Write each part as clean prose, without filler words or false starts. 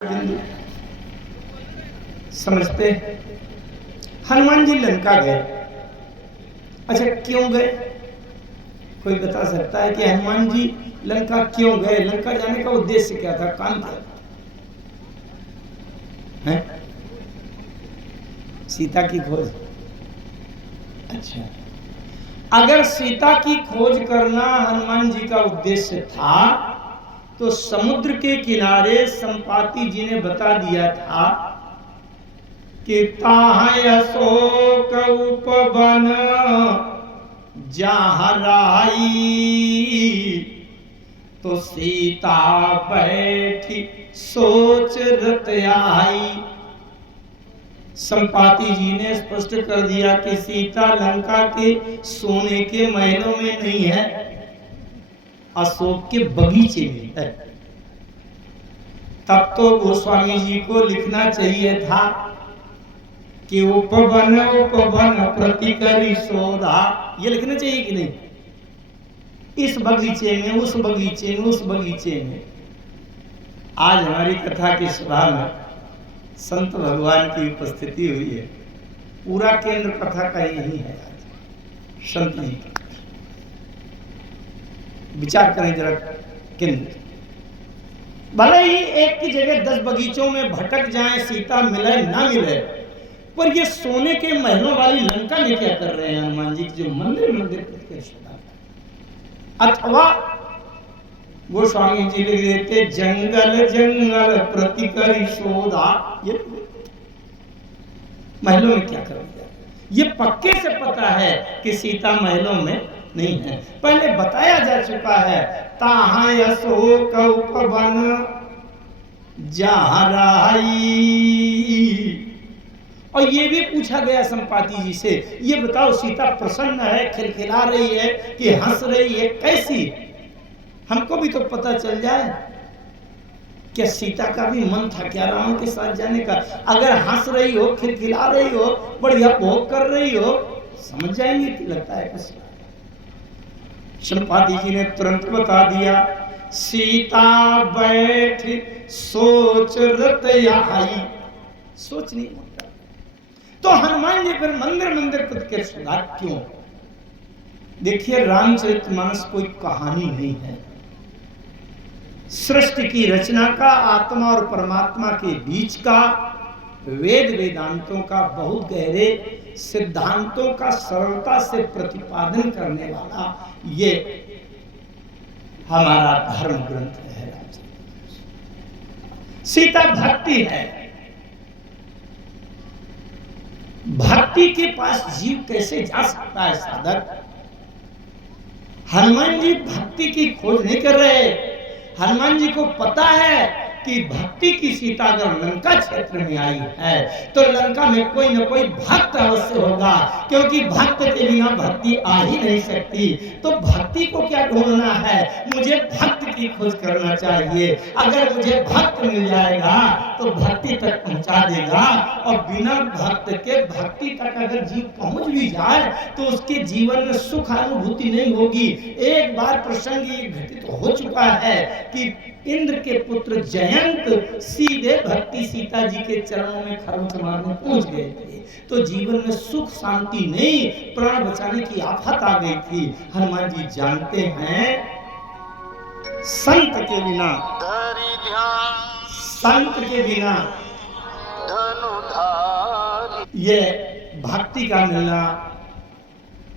बिंदु समझते हैं। हनुमान जी लंका गए। अच्छा, क्यों गए? कोई बता सकता है कि हनुमान जी लंका क्यों गए? लंका जाने का उद्देश्य क्या था, काम क्या है? सीता की खोज। अच्छा, अगर सीता की खोज करना हनुमान जी का उद्देश्य था तो समुद्र के किनारे संपाति जी ने बता दिया था कि ताह अशोक उपवन जहाँ राई, तो सीता बैठी सोच रत आई। संपाति जी ने स्पष्ट कर दिया कि सीता लंका के सोने के महलों में नहीं है, अशोक के बगीचे में है। तब तो गोस्वामी जी को लिखना चाहिए था कि उपवन उपवन प्रतिकरी शोधा, ये लिखना चाहिए कि नहीं? इस बगीचे में, उस बगीचे में, उस बगीचे में। आज हमारी कथा की सभा में संत भगवान की उपस्थिति हुई है। पूरा केंद्र कथा का यही है। आज संत जी विचार करें जरा। केंद्र भले ही एक की जगह 10 बगीचों में भटक जाएं, सीता मिले ना मिले, पर ये सोने के महलों वाली लंका में क्या कर रहे हैं हनुमान जी? जो मंदिर मंदिर के अथवा गोस्वामी जी लिख देते जंगल जंगल प्रतिकरी शोधा, ये महलों में क्या कर रहे हैं? ये पक्के से पता है कि सीता महलों में नहीं है। पहले बताया जा चुका है, ताहा अशोक उपवन जहाँ राई। और ये भी पूछा गया संपाति जी से, ये बताओ सीता प्रसन्न है, खिलखिला रही है कि हंस रही है, कैसी? हमको भी तो पता चल जाए। क्या सीता का भी मन था क्या राम के साथ जाने का? अगर हंस रही हो, खिलखिला रही हो, बढ़िया भोग कर रही हो, समझ जाएंगे कि लगता है कुछ। संपाति जी ने तुरंत बता दिया, सीता बैठ सोच रत आई। सोच नहीं होता तो हनुमान जी फिर मंदिर मंदिर खुद के सुधार क्यों? देखिए, रामचरितमानस कोई कहानी नहीं है। सृष्टि की रचना का, आत्मा और परमात्मा के बीच का, वेद वेदांतों का बहुत गहरे सिद्धांतों का सरलता से प्रतिपादन करने वाला ये हमारा धर्म ग्रंथ है। सीता भक्ति है। भक्ति के पास जीव कैसे जा सकता है साधक? हनुमान जी भक्ति की खोज नहीं कर रहे। हनुमान जी को पता है कि भक्ति की सीता अगर लंका क्षेत्र में आई है तो लंका में कोई न कोई भक्त अवश्य होगा, क्योंकि भक्त के बिना भक्ति आ ही नहीं सकती। तो भक्ति को क्या ढूंढना है? मुझे भक्त की खोज करना चाहिए। अगर मुझे भक्त मिल जाएगा तो भक्ति तक पहुंचा देगा, और बिना भक्त के भक्ति तक अगर जीव पहुंच भी जाए तो उसके जीवन में सुख अनुभूति नहीं होगी। एक बार प्रसंग ये घटित हो चुका है कि इंद्र के पुत्र जयंत सीधे भक्ति सीता जी के चरणों में खरोंच मारने पहुंच गए थे, तो जीवन में सुख शांति नहीं, प्राण बचाने की आफत आ गई थी। हनुमान जी जानते हैं संत के बिना, संत के बिना ये भक्ति का मिलना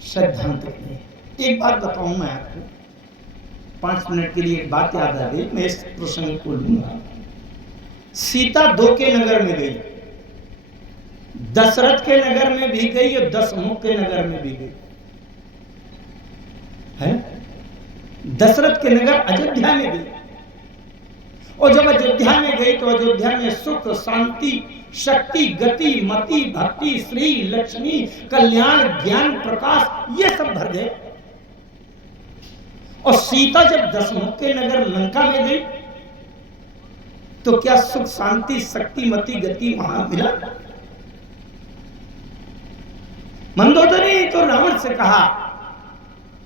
सिद्धांत नहीं। एक बात बताऊं मैं आपको, 5 मिनट के लिए एक बात याद आ गई, मैं इस प्रसंग को लूंगा। सीता 2 के नगर में गई, दशरथ के नगर में भी गई और दशमुख के नगर में भी गई है। दशरथ के नगर अयोध्या में गई, और जब अयोध्या में गई तो अयोध्या में सुख शांति शक्ति गति मति भक्ति श्री लक्ष्मी कल्याण ज्ञान प्रकाश ये सब भर गए। और सीता जब दशमुख के नगर लंका में गई तो क्या सुख शांति शक्ति मति गति वहां मिला? मंदोदरी तो रावण से कहा,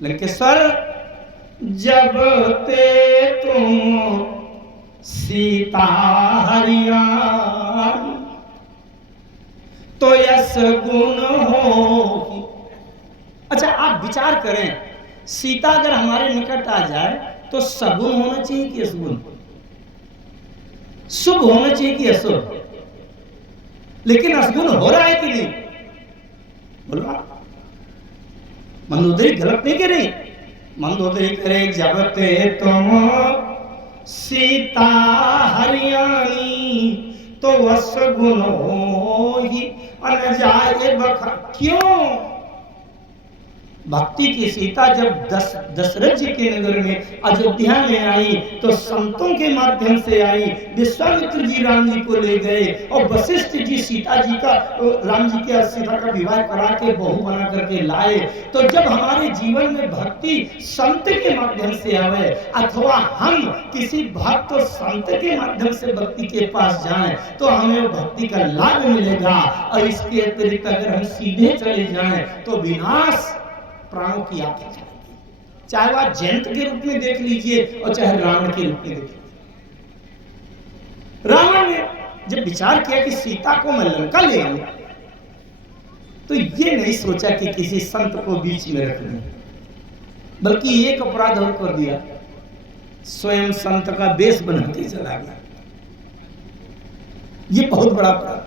लंकेश्वर जब ते तुम सीता हरियाणी तो यस गुण हो। अच्छा आप विचार करें, सीता अगर हमारे निकट आ जाए तो सगुण होना चाहिए कि असगुण, शुभ होना चाहिए कि अशुभ? लेकिन असगुण हो रहा है कि नहीं? बोलो, मंदोदरी गलत नहीं कह रही। मंदोदरी करे जब ते तुम सीता हरियाणी तो असगुण हो ही अन जाए बखा। क्यों? भक्ति की सीता जब दशरथ जी के नगर में अयोध्या में आई तो संतों के माध्यम से आई। विश्वामित्र जी राम जी को ले गए और वशिष्ठ जी सीता जी का, राम जी के सीता का विवाह करा के बहू बना करके लाए। तो जब हमारे जीवन में भक्ति संत के माध्यम से आवे अथवा हम किसी भक्त और संत के माध्यम से भक्ति के पास जाएं तो हमें वो भक्ति का लाभ मिलेगा। और इसके अतिरिक्त अगर हम सीधे चले जाएं तो विनाश प्राणों की यात्रा चलेगी। चाहे वह जयंत के रूप में देख लीजिए और चाहे रावण के रूप में देख लीजिए। रावण ने जब विचार किया कि सीता को मैं लंका ले आऊं तो ये नहीं सोचा कि किसी संत को बीच में रख दूं, बल्कि एक अपराध और कर दिया, स्वयं संत का वेश बना के चला गया। ये बहुत बड़ा अपराध।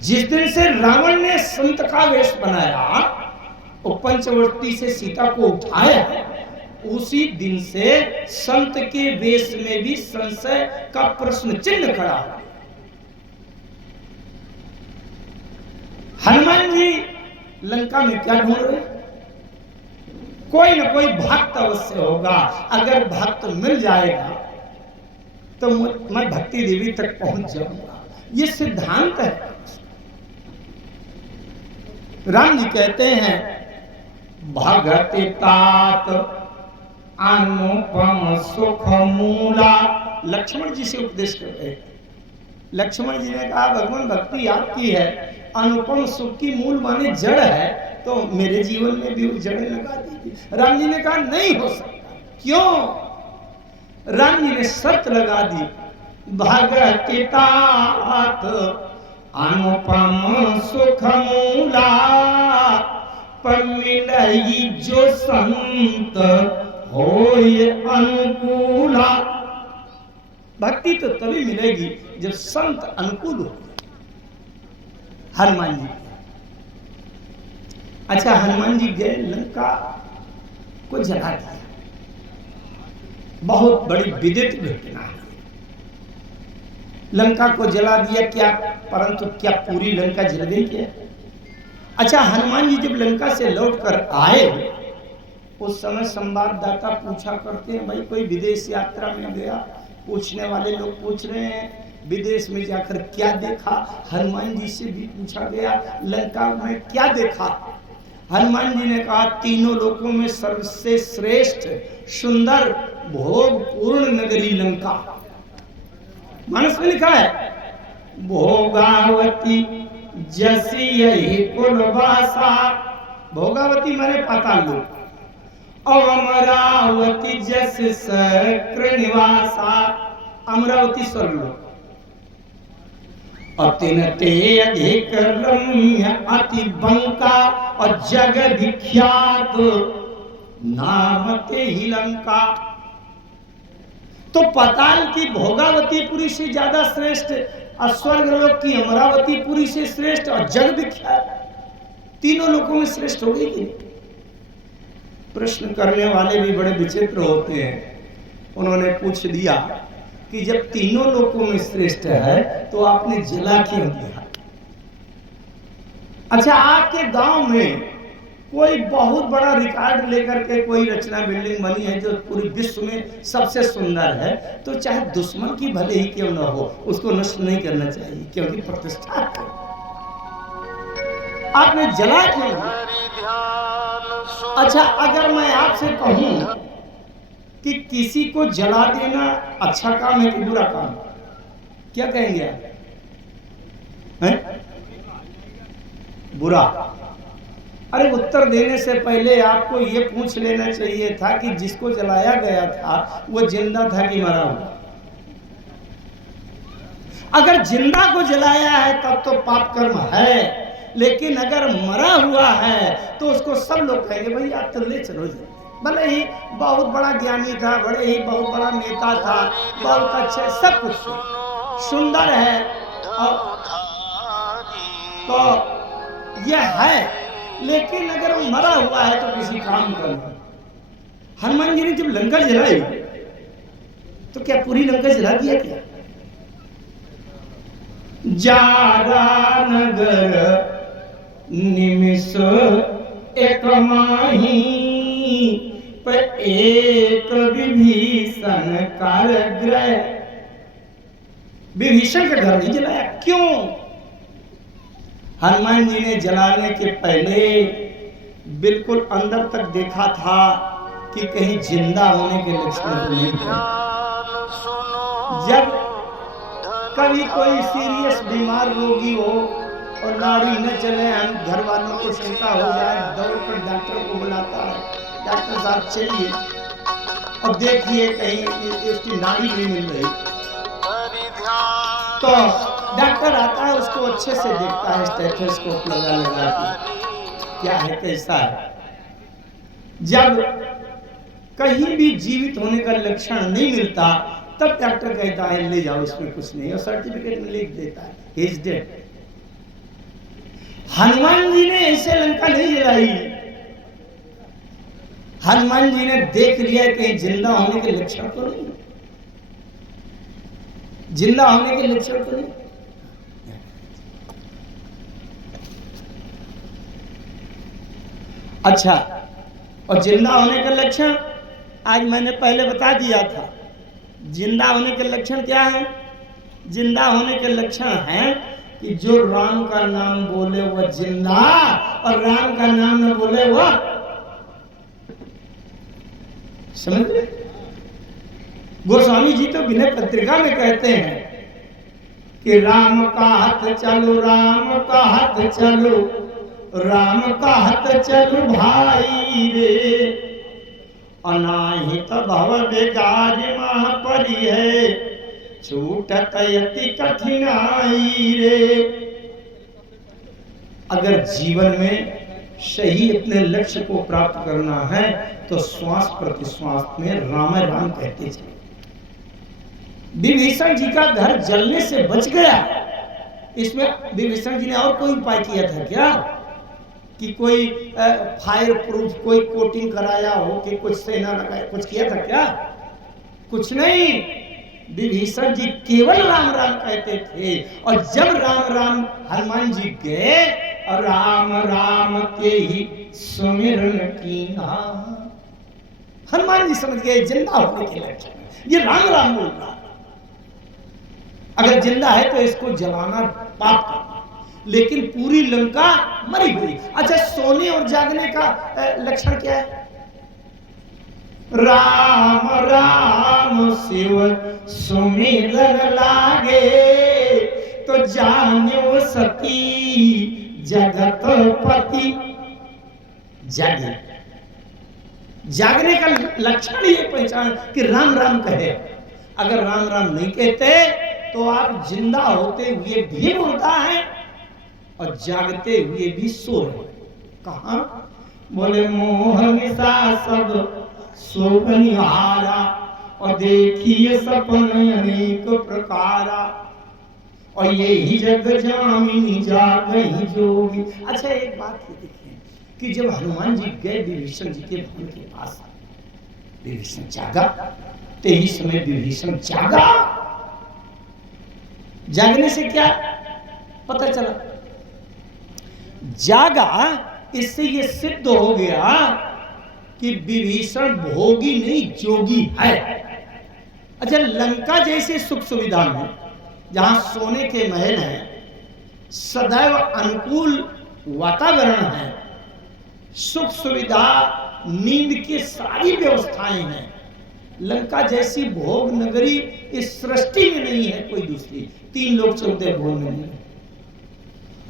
जिस दिन से रावण ने संत का वेश बनाया और पंचवटी से सीता को उठाया, उसी दिन से संत के वेश में भी संशय का प्रश्न चिन्ह खड़ा हो। हनुमान जी लंका में क्या ढूंढ रहे? कोई ना कोई भक्त अवश्य होगा। अगर भक्त मिल जाएगा तो मैं भक्ति देवी तक पहुंच जाऊंगा। ये सिद्धांत है। राम जी कहते हैं भगति तात अनुपम सुख मूला। लक्ष्मण जी से उपदेश कर रहे। लक्ष्मण जी ने कहा भगवान भक्ति आपकी है, अनुपम सुख की मूल माने जड़ है, तो मेरे जीवन में भी वो जड़ें लगा दीजिए। राम जी ने कहा नहीं हो सकता। क्यों? राम जी ने शर्त लगा दी, भगति तात अनुपम सुख मूला पर मिलई जो संत होय अनुकूला। भक्ति तो तभी मिलेगी जब संत अनुकूल हो। हनुमान जी, अच्छा हनुमान जी गए, लंका को जला दिया। बहुत बड़ी विदित घटना है। लंका को जला दिया क्या, परंतु क्या पूरी लंका जल गई क्या? अच्छा हनुमान जी जब लंका से लौटकर आए उस समय संवाददाता पूछा करते हैं, भाई कोई विदेश यात्रा में गया, पूछने वाले लोग पूछ रहे हैं विदेश में जाकर क्या देखा। हनुमान जी से भी पूछा गया लंका में क्या देखा। हनुमान जी ने कहा तीनों लोकों में सबसे श्रेष्ठ सुंदर भोगपूर्ण नगरी लंका। मानस में लिखा है भोगावती जसी यही कुलवासा। भोगावती माने पाताल लोक और अमरावती जस सक्र निवासा। अमरावती स्वर्गलोक। अतिनते अधिक रम्य अति बंका और जग विख्यात नामते ही लंका। तो पाताल की भोगावतीपुरी से ज्यादा श्रेष्ठ और स्वर्गलोक की अमरावतीपुरी से श्रेष्ठ और जग विख्यात, तीनों लोकों में श्रेष्ठ हो गई। प्रश्न करने वाले भी बड़े विचित्र होते हैं। उन्होंने पूछ दिया कि जब तीनों लोकों में श्रेष्ठ है तो आपने जला क्यों दिया? अच्छा आपके गांव में कोई बहुत बड़ा रिकॉर्ड लेकर के कोई रचना बिल्डिंग बनी है जो पूरी विश्व में सबसे सुंदर है, तो चाहे दुश्मन की भले ही क्यों न हो उसको नष्ट नहीं करना चाहिए, क्योंकि प्रतिष्ठा है। आपने जला क्यों? अच्छा अगर मैं आपसे कहूं कि किसी को जला देना अच्छा काम है कि बुरा काम, क्या कहेंगे आप? हैं? बुरा। अरे उत्तर देने से पहले आपको यह पूछ लेना चाहिए था कि जिसको जलाया गया था वो जिंदा था कि मरा हुआ। अगर जिंदा को जलाया है तब तो पाप कर्म है, लेकिन अगर मरा हुआ है तो उसको सब लोग कहेंगे भाई आप तो ले चलो। भले ही बहुत बड़ा ज्ञानी था, बड़े ही बहुत बड़ा नेता था, बहुत अच्छा, सब कुछ सुंदर है, और तो यह है, लेकिन अगर वो मरा हुआ है तो किसी काम का नहीं। हनुमान जी ने जब लंका जलाई तो क्या पूरी लंका जला दिया क्या? जारा नगर निमिष एक माही पर एक विभीषण कारगृह। विभीषण का घर नहीं जलाया, क्यों? हनुमान जी ने जलाने के पहले बिल्कुल अंदर तक देखा था कि कहीं जिंदा होने के लक्षण तो नहीं है। जब कभी कोई सीरियस बीमार रोगी हो और गाड़ी न चले, हम घर वालों को शंका हो जाए, दौड़कर डॉक्टर को बुलाता है, डॉक्टर साहब चलिए और देखिए कहीं उसकी नाड़ी नहीं मिल रही, तो डॉक्टर आता है, उसको अच्छे से देखता है, स्टेथोस्कोप लगा के क्या है कैसा है। जब कहीं भी जीवित होने का लक्षण नहीं मिलता तब डॉक्टर कहता है ले जाओ, इसमें कुछ नहीं, और सर्टिफिकेट में लिख देता है he is dead. Hanuman ji ने ऐसे लंका नहीं जलाई। हनुमान जी ने देख लिया कि जिंदा होने के लक्षण तो नहीं, जिंदा होने के लक्षण तो नहीं। अच्छा, और जिंदा होने का लक्षण आज मैंने पहले बता दिया था। जिंदा होने के लक्षण क्या है? जिंदा होने के लक्षण है कि जो राम का नाम बोले वह जिंदा, और राम का नाम न बोले वह, समझ ले? गोस्वामी जी तो विनय पत्रिका में कहते हैं कि राम का हाथ चलो, राम का हाथ चलो, राम का हाथ चलो भाई रे, अनाहित भव बेगाज महापरि है, छूटत यति कठिनाई रे। अगर जीवन में सही अपने लक्ष्य को प्राप्त करना है तो श्वास प्रति श्वास में राम राम कहते चले। विभीषण जी का घर जलने से बच गया। इसमें विभीषण जी ने और कोई उपाय किया था क्या? कि कोई फायर प्रूफ कोई कोटिंग कराया हो, कि कुछ सेना लगाया, कुछ किया था क्या? कुछ नहीं। विभीषण जी केवल राम राम कहते थे, और जब राम राम हनुमान जी गए और राम राम के ही सुमिरन कीना, हनुमान जी समझ गए जिंदा होने के लक्षण, ये राम राम बोल रहा। अगर जिंदा है तो इसको जलाना पाप करना, लेकिन पूरी लंका मरी हुई। अच्छा, सोने और जागने का लक्षण क्या है? राम राम शिव सुमिरन लागे, तो जान्यो सती जगत पति जागे। जागने का लक्षण ये पहचान कि राम राम कहे। अगर राम राम नहीं कहते तो आप जिंदा होते हुए भी बोलता है और जागते हुए भी सो रहे। कहा? बोले मोह निशा सब सोगनिहारा, और देखिए सपन अनेक प्रकारा, और ये ही जग जामिनी जागहि जोगी। अच्छा, एक बात ये देखिए कि जब हनुमान जी गए विभीषण जी के भवन के पास, विभीषण जागा, ते ही समय विभीषण जागा। जागने से क्या पता चला? जागा, इससे ये सिद्ध हो गया कि विभीषण भोगी नहीं जोगी है। अच्छा, लंका जैसे सुख सुविधा में जहां सोने के महल हैं, सदैव अनुकूल वातावरण है, सुख सुविधा, नींद की सारी व्यवस्थाएं हैं, लंका जैसी भोग नगरी इस सृष्टि में नहीं है कोई दूसरी। 3 लोग चलते भोग नहीं है,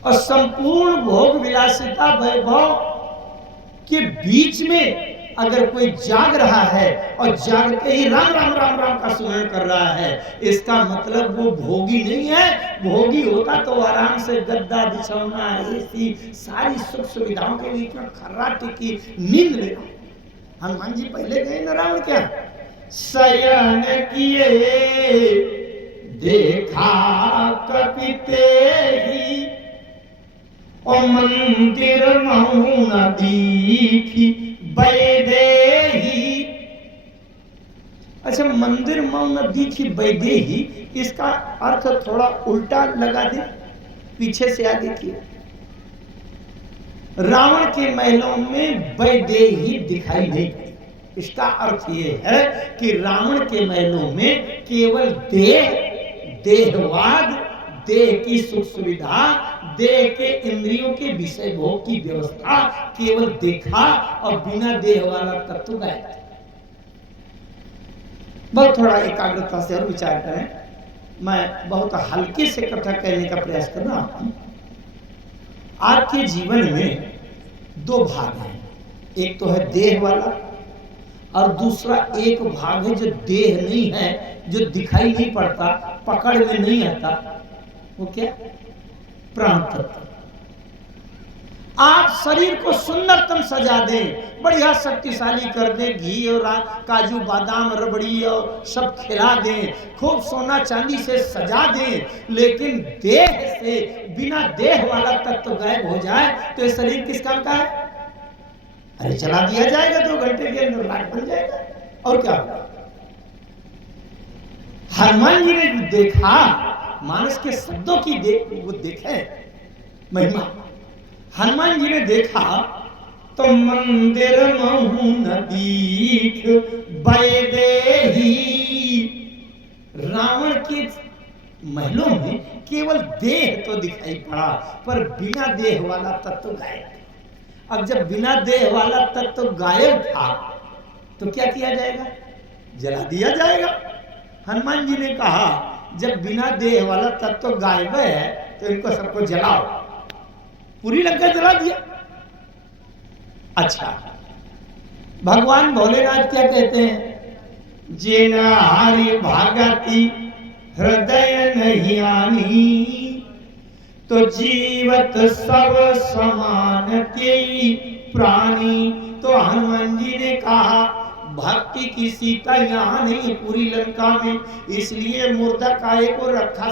और संपूर्ण भोग विलासिता वैभव के बीच में अगर कोई जाग रहा है और जागते ही राम राम राम राम का स्मरण कर रहा है, इसका मतलब वो भोगी नहीं है। भोगी होता तो आराम से गद्दा बिछौना एसी सारी सुख सुविधाओं के बीच में खर्राटे की नींद ले। हनुमान जी पहले गए न रावण क्या शयन किए देखा कपिते ही और मंदिर मऊन दीखी बैदेही। अच्छा, मंदिर मऊन दीखी बैदेही, इसका अर्थ थोड़ा उल्टा लगा दे, पीछे से आ देखिए। रावण के महलों में बैदेही दिखाई नहीं। इसका अर्थ ये है कि रावण के महलों में केवल देहवाद, देह की सुख सुविधा, देह के इंद्रियों के विषय भोग की व्यवस्था केवल देखा और बिना देह वाला तत्व गायब। बहुत थोड़ा एकाग्रता से और विचार करें। मैं बहुत हल्के से कथा कहने का प्रयास कर रहा हूं। आपके जीवन में दो भाग हैं, एक तो है देह वाला और दूसरा एक भाग है जो देह नहीं है, जो दिखाई नहीं पड़ता, पकड़ में नहीं आता। वो क्या? प्राण तत्व। आप शरीर को सुंदरतम सजा दें, बढ़िया शक्तिशाली कर दें, घी और काजू बादाम रबड़ी और सब खिला दें, खूब सोना चांदी से सजा दें, लेकिन देह से बिना देह वाला तत्व गायब हो जाए तो ये शरीर किस काम का है? अरे चला दिया जाएगा, 2 घंटे के अंदर लाट बन जाएगा और क्या होगा। हनुमान जी ने देखा, मानस के शब्दों की वो देखे महिमा। हनुमान जी ने देखा तो मंदिर मऊन दीख बैदेही, रावण के महलों में केवल देह तो दिखाई पड़ा पर बिना देह वाला तत्व गायब। अब जब बिना देह वाला तत्व गायब था तो क्या किया जाएगा? जला दिया जाएगा। हनुमान जी ने कहा जब बिना देह वाला तत्व गायब है तो इनको सबको जलाओ। पूरी लंका जला दिया। अच्छा, भगवान भोलेनाथ क्या कहते हैं? जिन हारी भागती हृदय नहीं आनी, तो जीवत सब समान तेई प्राणी। तो हनुमान जी ने कहा भक्ति की सीता यहाँ नहीं, पूरी लंका में, इसलिए मुर्दा काहे को रखा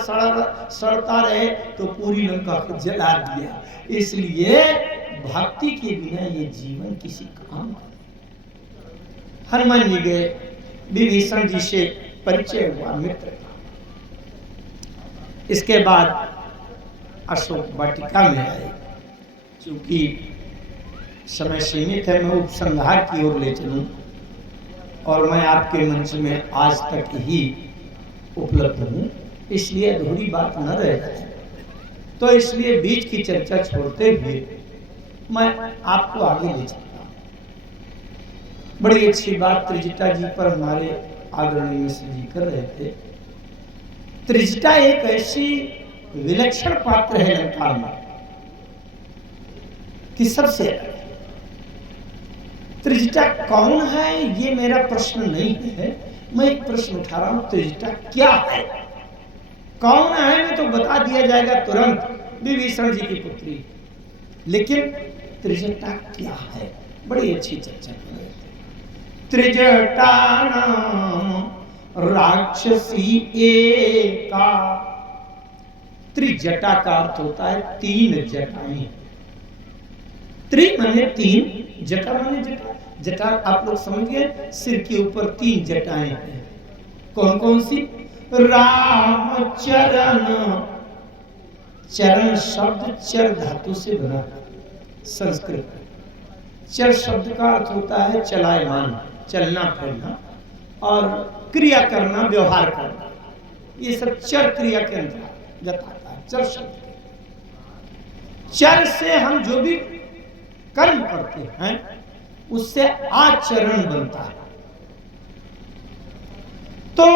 सड़ता रहे तो पूरी लंका को जला दिया। इसलिए भक्ति के बिना ये जीवन किसी काम का नहीं। हनुमान जी गए, विभीषण जी से परिचय हुआ, मित्र था। इसके बाद अशोक वाटिका में आए। चूंकि समय सीमित है, मैं उपसंहार की ओर ले चलूं और मैं आपके मंच में आज तक ही उपलब्ध हूं, इसलिए अधूरी बात न रह जाए। तो इसलिए बीच की चर्चा छोड़ते हुए मैं आपको आगे ले चलता हूं। बड़ी अच्छी बात त्रिजटा जी पर हमारे आदरणीय मिश्र जी कर रहे थे। त्रिजटा एक ऐसी विलक्षण पात्र है लंका में कि सबसे त्रिजटा कौन है ये मेरा प्रश्न नहीं है, मैं एक प्रश्न उठा रहा हूं, त्रिजटा क्या है, कौन है? मैं तो बता दिया जाएगा तुरंत, विभीषण जी की पुत्री। लेकिन त्रिजटा क्या है, बड़ी अच्छी चर्चा कर रहे थे। त्रिजटा नाम राक्षसी एका। त्रिजटा का अर्थ होता है 3 जटाएं। त्रि माने 3, जटा माने जटा। जटा आप लोग समझ गए, सिर के ऊपर 3 जटाएं हैं। कौन कौन सी? राम चरण। चरण शब्द चर धातु से बना, संस्कृत। चर शब्द का अर्थ होता है चलायमान, चलना फिरना और क्रिया करना, व्यवहार करना। ये सब चर क्रिया के अंतर्गत आता है, चर शब्द। चर से हम जो भी कर्म करते हैं उससे आचरण बनता है। तो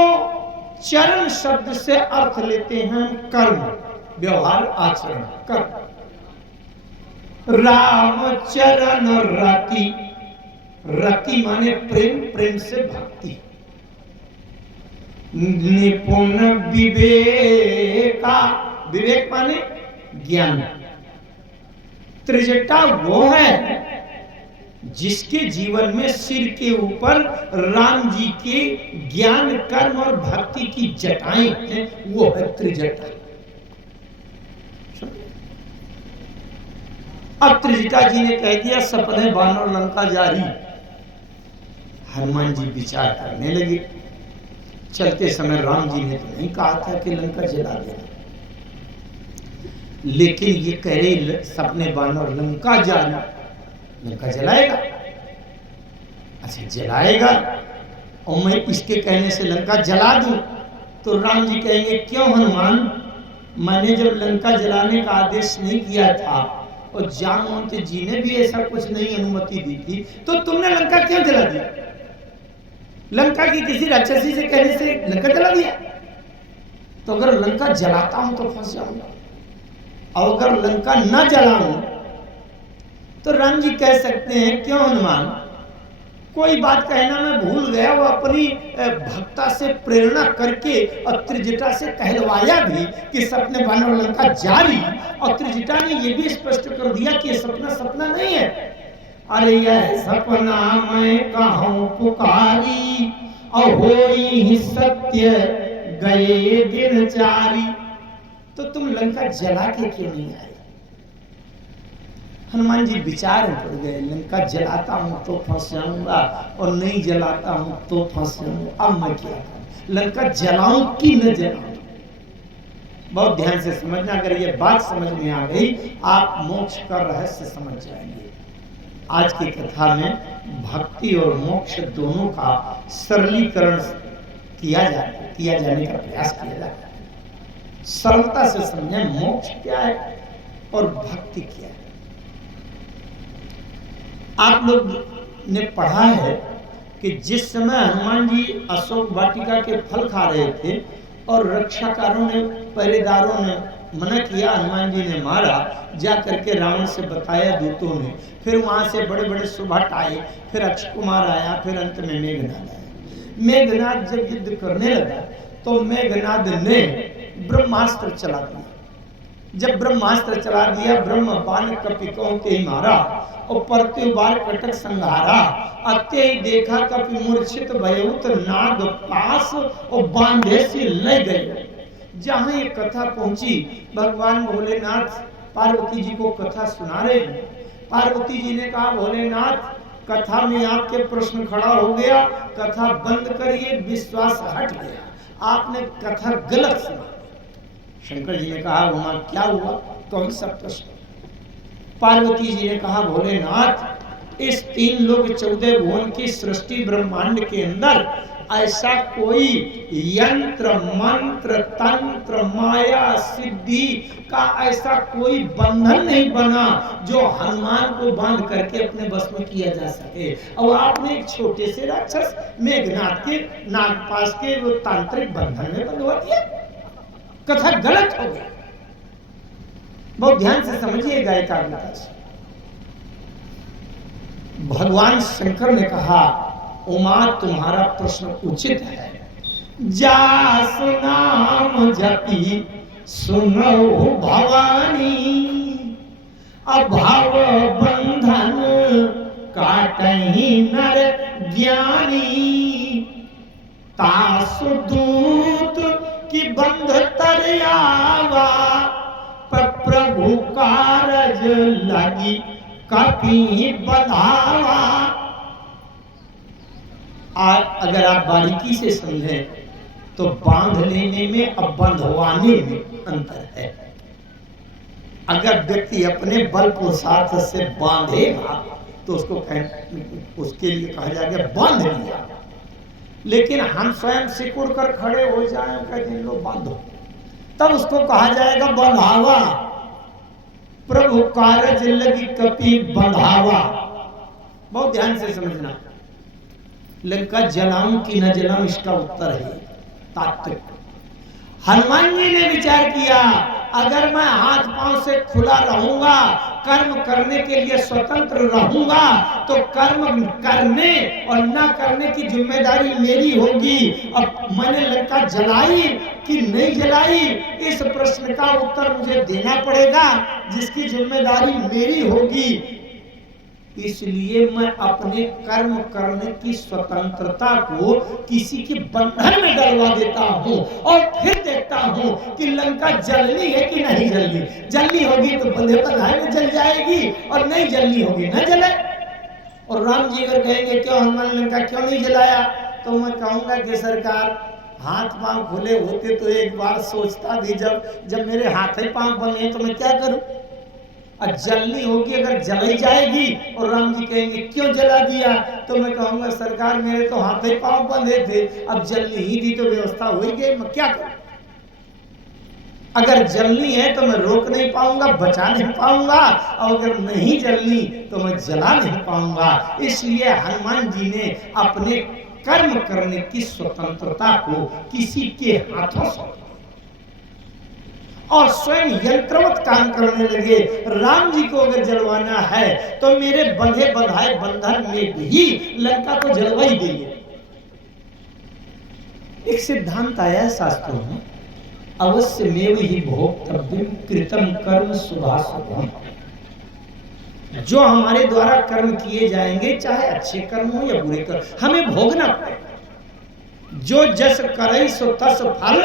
चरण शब्द से अर्थ लेते हैं कर्म, व्यवहार, आचरण, कर्म। राम चरण रति, रति माने प्रेम, प्रेम से भक्ति। निपुण विवेका, विवेक माने ज्ञान। त्रिजटा वो है जिसके जीवन में सिर के ऊपर राम जी के ज्ञान, कर्म और भक्ति की जटाएं हैं, वो है त्रिजटा। अब त्रिजटा जी ने कह दिया सपने बानर लंका जारी। हनुमान जी विचार करने लगे। चलते समय राम जी ने तो नहीं कहा था कि लंका जला देना, लेकिन ये कह रहे सपने बानर लंका जारी, लंका जलाएगा। अच्छा जलाएगा और मैं इसके कहने से लंका जला दूं, तो राम जी कहेंगे क्यों हनुमान, मैंने जब लंका जलाने का आदेश नहीं किया था और जामवंत जी ने भी ऐसा कुछ नहीं अनुमति दी थी, तो तुमने लंका क्यों जला दिया? लंका की किसी राक्षसी से कहने से लंका जला दिया? तो अगर लंका जलाता हूं तो फंस जाऊंगा, और अगर लंका न जलाऊं तो राम जी कह सकते हैं क्यों हनुमान, कोई बात कहना मैं भूल गया, वो अपनी भक्ता से प्रेरणा करके और त्रिजटा से कहलवाया भी कि सपने बानर लंका जारी, और त्रिजटा ने ये भी स्पष्ट कर दिया कि ये सपना सपना नहीं है। अरे यह सपना मैं कहूं पुकारी, और होई ही सत्य गए दिन चारी। तो तुम लंका जला के क्यों नहीं आए? हनुमान जी विचार में पड़ गए, लंका जलाता हूं तो फंस जाऊंगा और नहीं जलाता हूं तो फंस जाऊंगा, अब मैं क्या करूं? लंका जलाऊं कि न जलाऊं? बहुत ध्यान से समझना, अगर ये बात समझ में आ गई आप मोक्ष का रहस्य समझ जाएंगे। आज की कथा में भक्ति और मोक्ष दोनों का सरलीकरण किया जाने का प्रयास किया जाता है। सरलता से समझें मोक्ष क्या है और भक्ति क्या है। आप लोग ने पढ़ा है कि जिस समय हनुमान जी अशोक वाटिका के फल खा रहे थे और रक्षाकारों ने, पहरेदारों ने मना किया, हनुमान जी ने मारा, जा करके रावण से बताया दूतों ने, फिर वहां से बड़े बड़े सुभट आए, फिर अक्षय कुमार आया, फिर अंत में मेघनाद आया। मेघनाद जब युद्ध करने लगा तो मेघनाद ने ब्रह्मास्त्र चला दिया। जब ब्रह्मास्त्र चला दिया, ब्रह्म बाण कपिकों के ही मारा और परत्यु बार कटक संहारा। अत्य ही देखा कपि मूर्छित भयउत नाग पास और बांधे से ले गए। जहां ये कथा पहुंची, भगवान भोलेनाथ पार्वती जी को कथा सुना रहे हैं। पार्वती जी ने कहा भोलेनाथ कथा में आपके प्रश्न खड़ा हो गया, कथा बंद करिए, विश्वास हट गया, आपने कथा गलत सुना। शंकर जी ने कहा वहां क्या हुआ, कौन सा प्रश्न? पार्वती जी ने कहा भोलेनाथ इस 3 लोक 14 भुवन की सृष्टि ब्रह्मांड के अंदर ऐसा कोई यंत्र मंत्र तंत्र माया सिद्धि का ऐसा कोई बंधन नहीं बना जो हनुमान को बांध करके अपने बस में किया जा सके। और आपने एक छोटे से राक्षस मेघनाथ के नागपाश के वो तांत्रिक बंधन में बंधवा दिया। कथा गलत हो गई। बहुत ध्यान से समझिएगा एकाग्रता से। भगवान शंकर ने कहा उमा तुम्हारा प्रश्न उचित है, जा सुनाम जपी सुनो भवानी, अभाव बंधन काटहि नर ज्ञानी, तासु दूत की बंध तर आवा, प्रभु कारज लगी कपि बधावा। अगर आप बारीकी से समझें तो बांध लेने में और बंधवाने में अंतर है। अगर व्यक्ति अपने बल पुरुषार्थ से बांधेगा तो उसके लिए कहा जाएगा बांध लिया। लेकिन हम स्वयं सिकुड़ कर खड़े हो जाएं, कहते लो बांधो, तब उसको कहा जाएगा बंधावा। प्रभु कारज लगी कपि बंधावा। बहुत ध्यान से समझना। लंका जलाऊं कि न जलाऊं इसका उत्तर है तात्विक। हनुमान जी ने विचार किया, अगर मैं हाथ पांव से खुला रहूंगा, कर्म करने के लिए स्वतंत्र रहूंगा, तो कर्म करने और ना करने की जिम्मेदारी मेरी होगी। अब मैंने लंका जलाई कि नहीं जलाई, इस प्रश्न का उत्तर मुझे देना पड़ेगा, जिसकी जिम्मेदारी मेरी होगी। इसलिए मैं अपने कर्म करने की स्वतंत्रता को किसी के बंधन में डलवा देता हूं और फिर देखता हूं कि लंका जलनी है कि नहीं जलनी। जलनी होगी तो बंधे बंधाए में जल जाएगी, और नहीं जलनी होगी न जले। और राम जी अगर कहेंगे क्यों हनुमान लंका क्यों नहीं जलाया, तो मैं कहूंगा कि सरकार हाथ पांव खुले होते तो एक बार सोचता भी, जब मेरे हाथ ही पांव बने तो मैं क्या करूं। और जलनी होगी, अगर जलाई जाएगी और राम जी कहेंगे क्यों जला दिया, तो मैं कहूंगा सरकार मेरे तो हाथ ही पांव बंधे थे, अब जलनी ही थी तो व्यवस्था हो ही गई, मैं क्या करूं। अगर जलनी है तो मैं रोक नहीं पाऊंगा, बचा नहीं पाऊंगा, और अगर नहीं जलनी तो मैं जला नहीं पाऊंगा। इसलिए हनुमान जी ने अपने कर्म करने की स्वतंत्रता को किसी के हाथों सौंप और स्वयं यंत्रवत काम करने लगे। राम जी को अगर जलवाना है तो मेरे बंधे बंधाए बंधन में भी लंका को जलवा ही देंगे। एक सिद्धांत आया है शास्त्रों में, अवश्य मेव ही भोक्तव्यम कृतम कर्म शुभाशुभम। जो हमारे द्वारा कर्म किए जाएंगे, चाहे अच्छे कर्म हो या बुरे कर्म, हमें भोगना पड़ेगा। जो जस करई सो तस फल।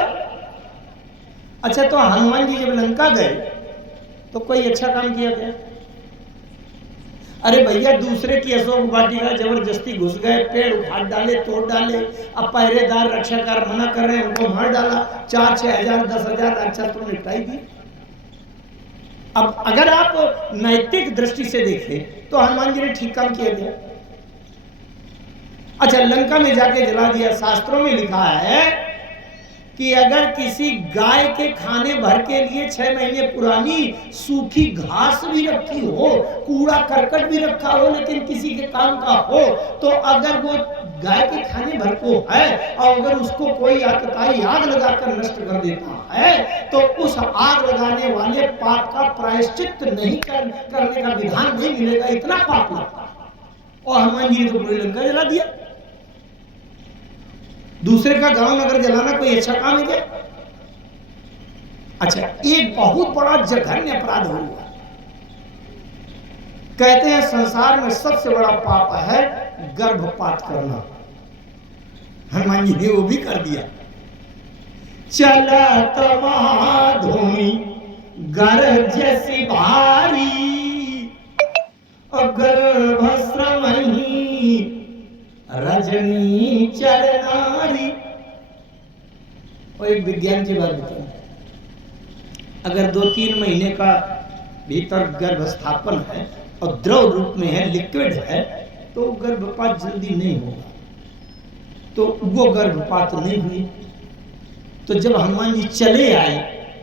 अच्छा, तो हनुमान जी जब लंका गए तो कोई अच्छा काम किया क्या? अरे भैया, दूसरे की अशोक वाटिका जबरदस्ती घुस गए, पेड़ उखाड़ डाले, तोड़ डाले, अब पहरेदार रक्षाकार मना कर रहे हैं, उनको मार डाला, 4-6 हजार 10 हजार राक्षस तो निपटाई दी। अब अगर आप नैतिक दृष्टि से देखें तो हनुमान जी ने ठीक काम किया गया। अच्छा, लंका में जाके जला दिया। शास्त्रों में लिखा है कि अगर किसी गाय के खाने भर के लिए 6 महीने पुरानी सूखी घास भी रखी हो, कूड़ा करकट भी रखा हो, लेकिन किसी के काम का हो, तो अगर वो गाय के खाने भर को है और अगर उसको कोई आतताई आग लगाकर नष्ट कर देता है, तो उस आग लगाने वाले पाप का प्रायश्चित नहीं करने का विधान नहीं मिलेगा, इतना पाप लगता। और हनुमान जी ने तो पूरी लंका जला दिया। दूसरे का गांव नगर जलाना कोई अच्छा काम है क्या? अच्छा, एक बहुत बड़ा जघन्य अपराध हुआ। कहते हैं संसार में सबसे बड़ा पाप है गर्भपात करना। हनुमान जी ने वो भी कर दिया। चलत महाधूमि गर्भ जैसी भारी, और गर्भस्रमही रजनी चरनारी। और एक विज्ञान की बात बताऊं, अगर 2-3 महीने का भीतर गर्भ स्थापन है और द्रव रूप में है, लिक्विड है, तो गर्भपात जल्दी नहीं होगा। तो वो गर्भपात नहीं हुई। तो जब हनुमान जी चले आए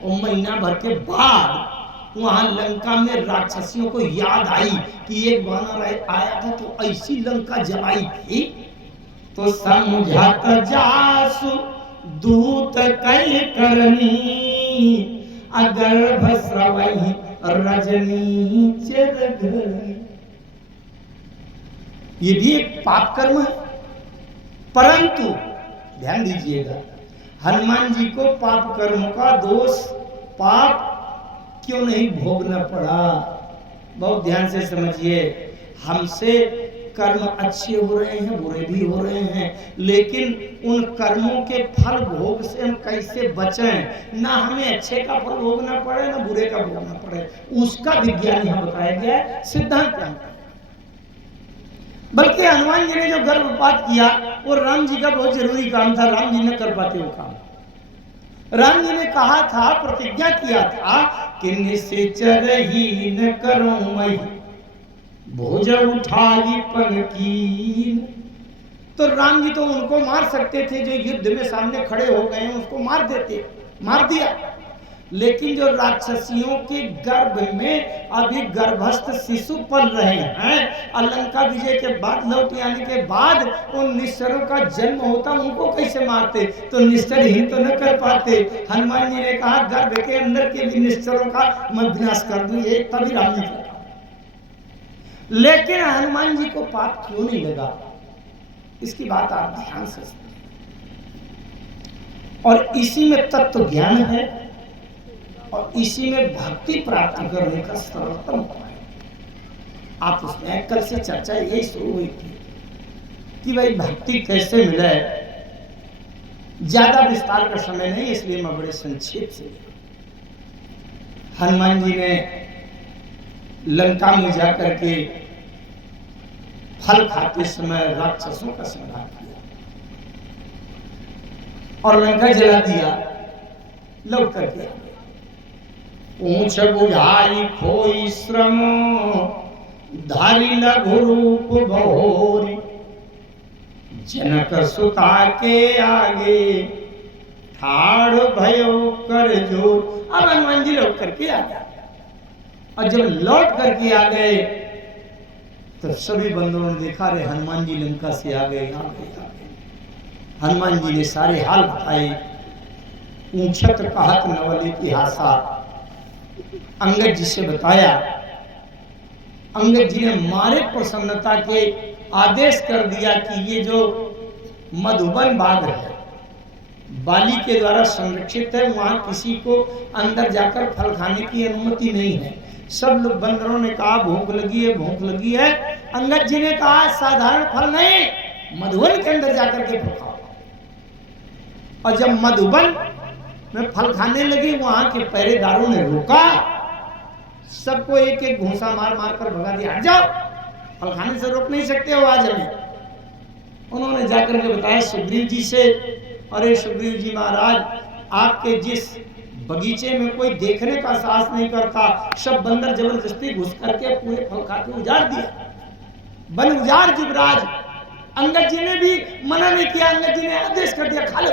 और महीना भर के बाद वहां लंका में राक्षसियों को याद आई कि एक वानर आया था तो ऐसी लंका जलाई थी, तो समझत जासु दूत कई करनी, अगर भस्रवही रजनी चरघनी। ये भी एक पाप कर्म है, परंतु ध्यान दीजिएगा, हनुमान जी को पाप कर्म का दोष, पाप क्यों नहीं भोगना पड़ा? बहुत ध्यान से समझिए। हमसे कर्म अच्छे हो रहे हैं, बुरे भी हो रहे हैं, लेकिन उन कर्मों के फल भोग से हम कैसे बचें? ना हमें अच्छे का फल भोगना पड़े, ना बुरे का भोगना पड़े, उसका विज्ञान यहाँ बताया गया है, सिद्धांत क्या है। बल्कि हनुमान जी ने जो गर्भपात किया वो राम जी का बहुत जरूरी काम था, राम जी ने कर पाते वो काम। राम जी ने कहा था, प्रतिज्ञा किया था कि निश्चर ही न करूं मैं भोज उठाई पन की। तो राम जी तो उनको मार सकते थे, जो युद्ध में सामने खड़े हो गए हैं उसको मार देते, मार दिया। लेकिन जो राक्षसियों के गर्भ में अभी गर्भस्थ शिशु पल रहे हैं, लंका विजय के बाद लौट आने के बाद उन निश्चरों का जन्म होता, उनको कैसे मारते? तो निश्चरहीन तो न कर पाते। हनुमान जी ने कहा गर्भ के अंदर के भी निश्चरों का मैं विनाश कर दूं, ये तभी राम जी का। लेकिन हनुमान जी को पाप क्यों नहीं लगा, इसकी बात आप ध्यान से सुनिए। और इसी में तत्व ज्ञान है और इसी में भक्ति प्राप्त करने का सर्वोत्तम उपाय। आप उसमें कल से चर्चा यही शुरू हुई थी कि भाई भक्ति कैसे मिले। ज्यादा विस्तार का समय नहीं, इसलिए मैं बड़े संक्षेप से। हनुमान जी ने लंका में जाकर के फल खाते समय राक्षसों का संहार किया और लंका जला दिया, लौट कर दिया। ऊंच बुझाई खोई श्रम, धारी लघु रूप बहोरी, जनक सुता के आगे ठाड़ भयो कर जोर। अब हनुमान जी लौट करके आ गए और जब लौट करके आ गए तो सभी बंदरों ने देखा, रे हनुमान जी लंका से आ गए, आ गए। हनुमान जी ने सारे हाल बताए। ऊंचत कहत नवल इतिहासा, अंगद जी से बताया। अंगद जी ने मारे प्रसन्नता के आदेश कर दिया कि ये जो मधुबन बाग है, बाली के द्वारा संरक्षित है, वहां किसी को अंदर जाकर फल खाने की अनुमति नहीं है। सब लोग बंदरों ने कहा भूख लगी है, भूख लगी है। अंगद जी ने कहा साधारण फल नहीं, मधुबन के अंदर जाकर के फल खाओ। और जब मधुबन में फल खाने लगे, वहां के पहरेदारों ने रोका, सबको एक एक घूंसा मार मार कर भगा दिया, हट जाओ, फल खाने से रोक नहीं सकते हो आज हमें। उन्होंने जाकर के बताया सुग्रीव जी से, अरे सुग्रीव जी महाराज, आपके जिस बगीचे में कोई देखने का साहस नहीं करता, सब बंदर जबरदस्ती घुस करके पूरे फल खा के उजाड़ दिया, बन उजाड़ युवराज। अंगद जी ने भी मना नहीं किया, अंगद जी ने आदेश कर दिया खा लो।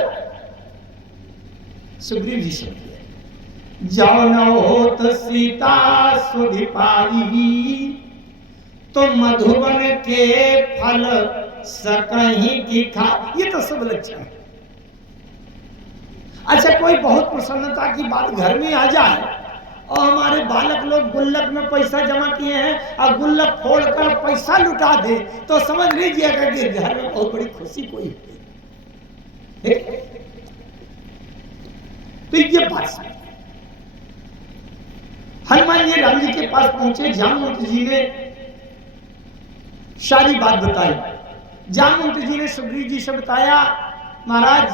सुग्रीव जी सुन लिया, जाओ न होत सीता सुधि पाई, तो मधुबन के फल सकहीं की खा। ये तो सब लक्षण है। अच्छा, कोई बहुत प्रसन्नता की बात घर में आ जाए और हमारे बालक लोग गुल्लक में पैसा जमा किए हैं और गुल्लक फोड़कर पैसा लुटा दे, तो समझ लीजिएगा कि घर में बहुत बड़ी खुशी कोई हुई। तो ये बात समझ। हनुमान जी राम जी के पास पहुंचे, जामवंत जी ने सारी बात बताई। जामवंत जी ने सुग्रीव जी से बताया, महाराज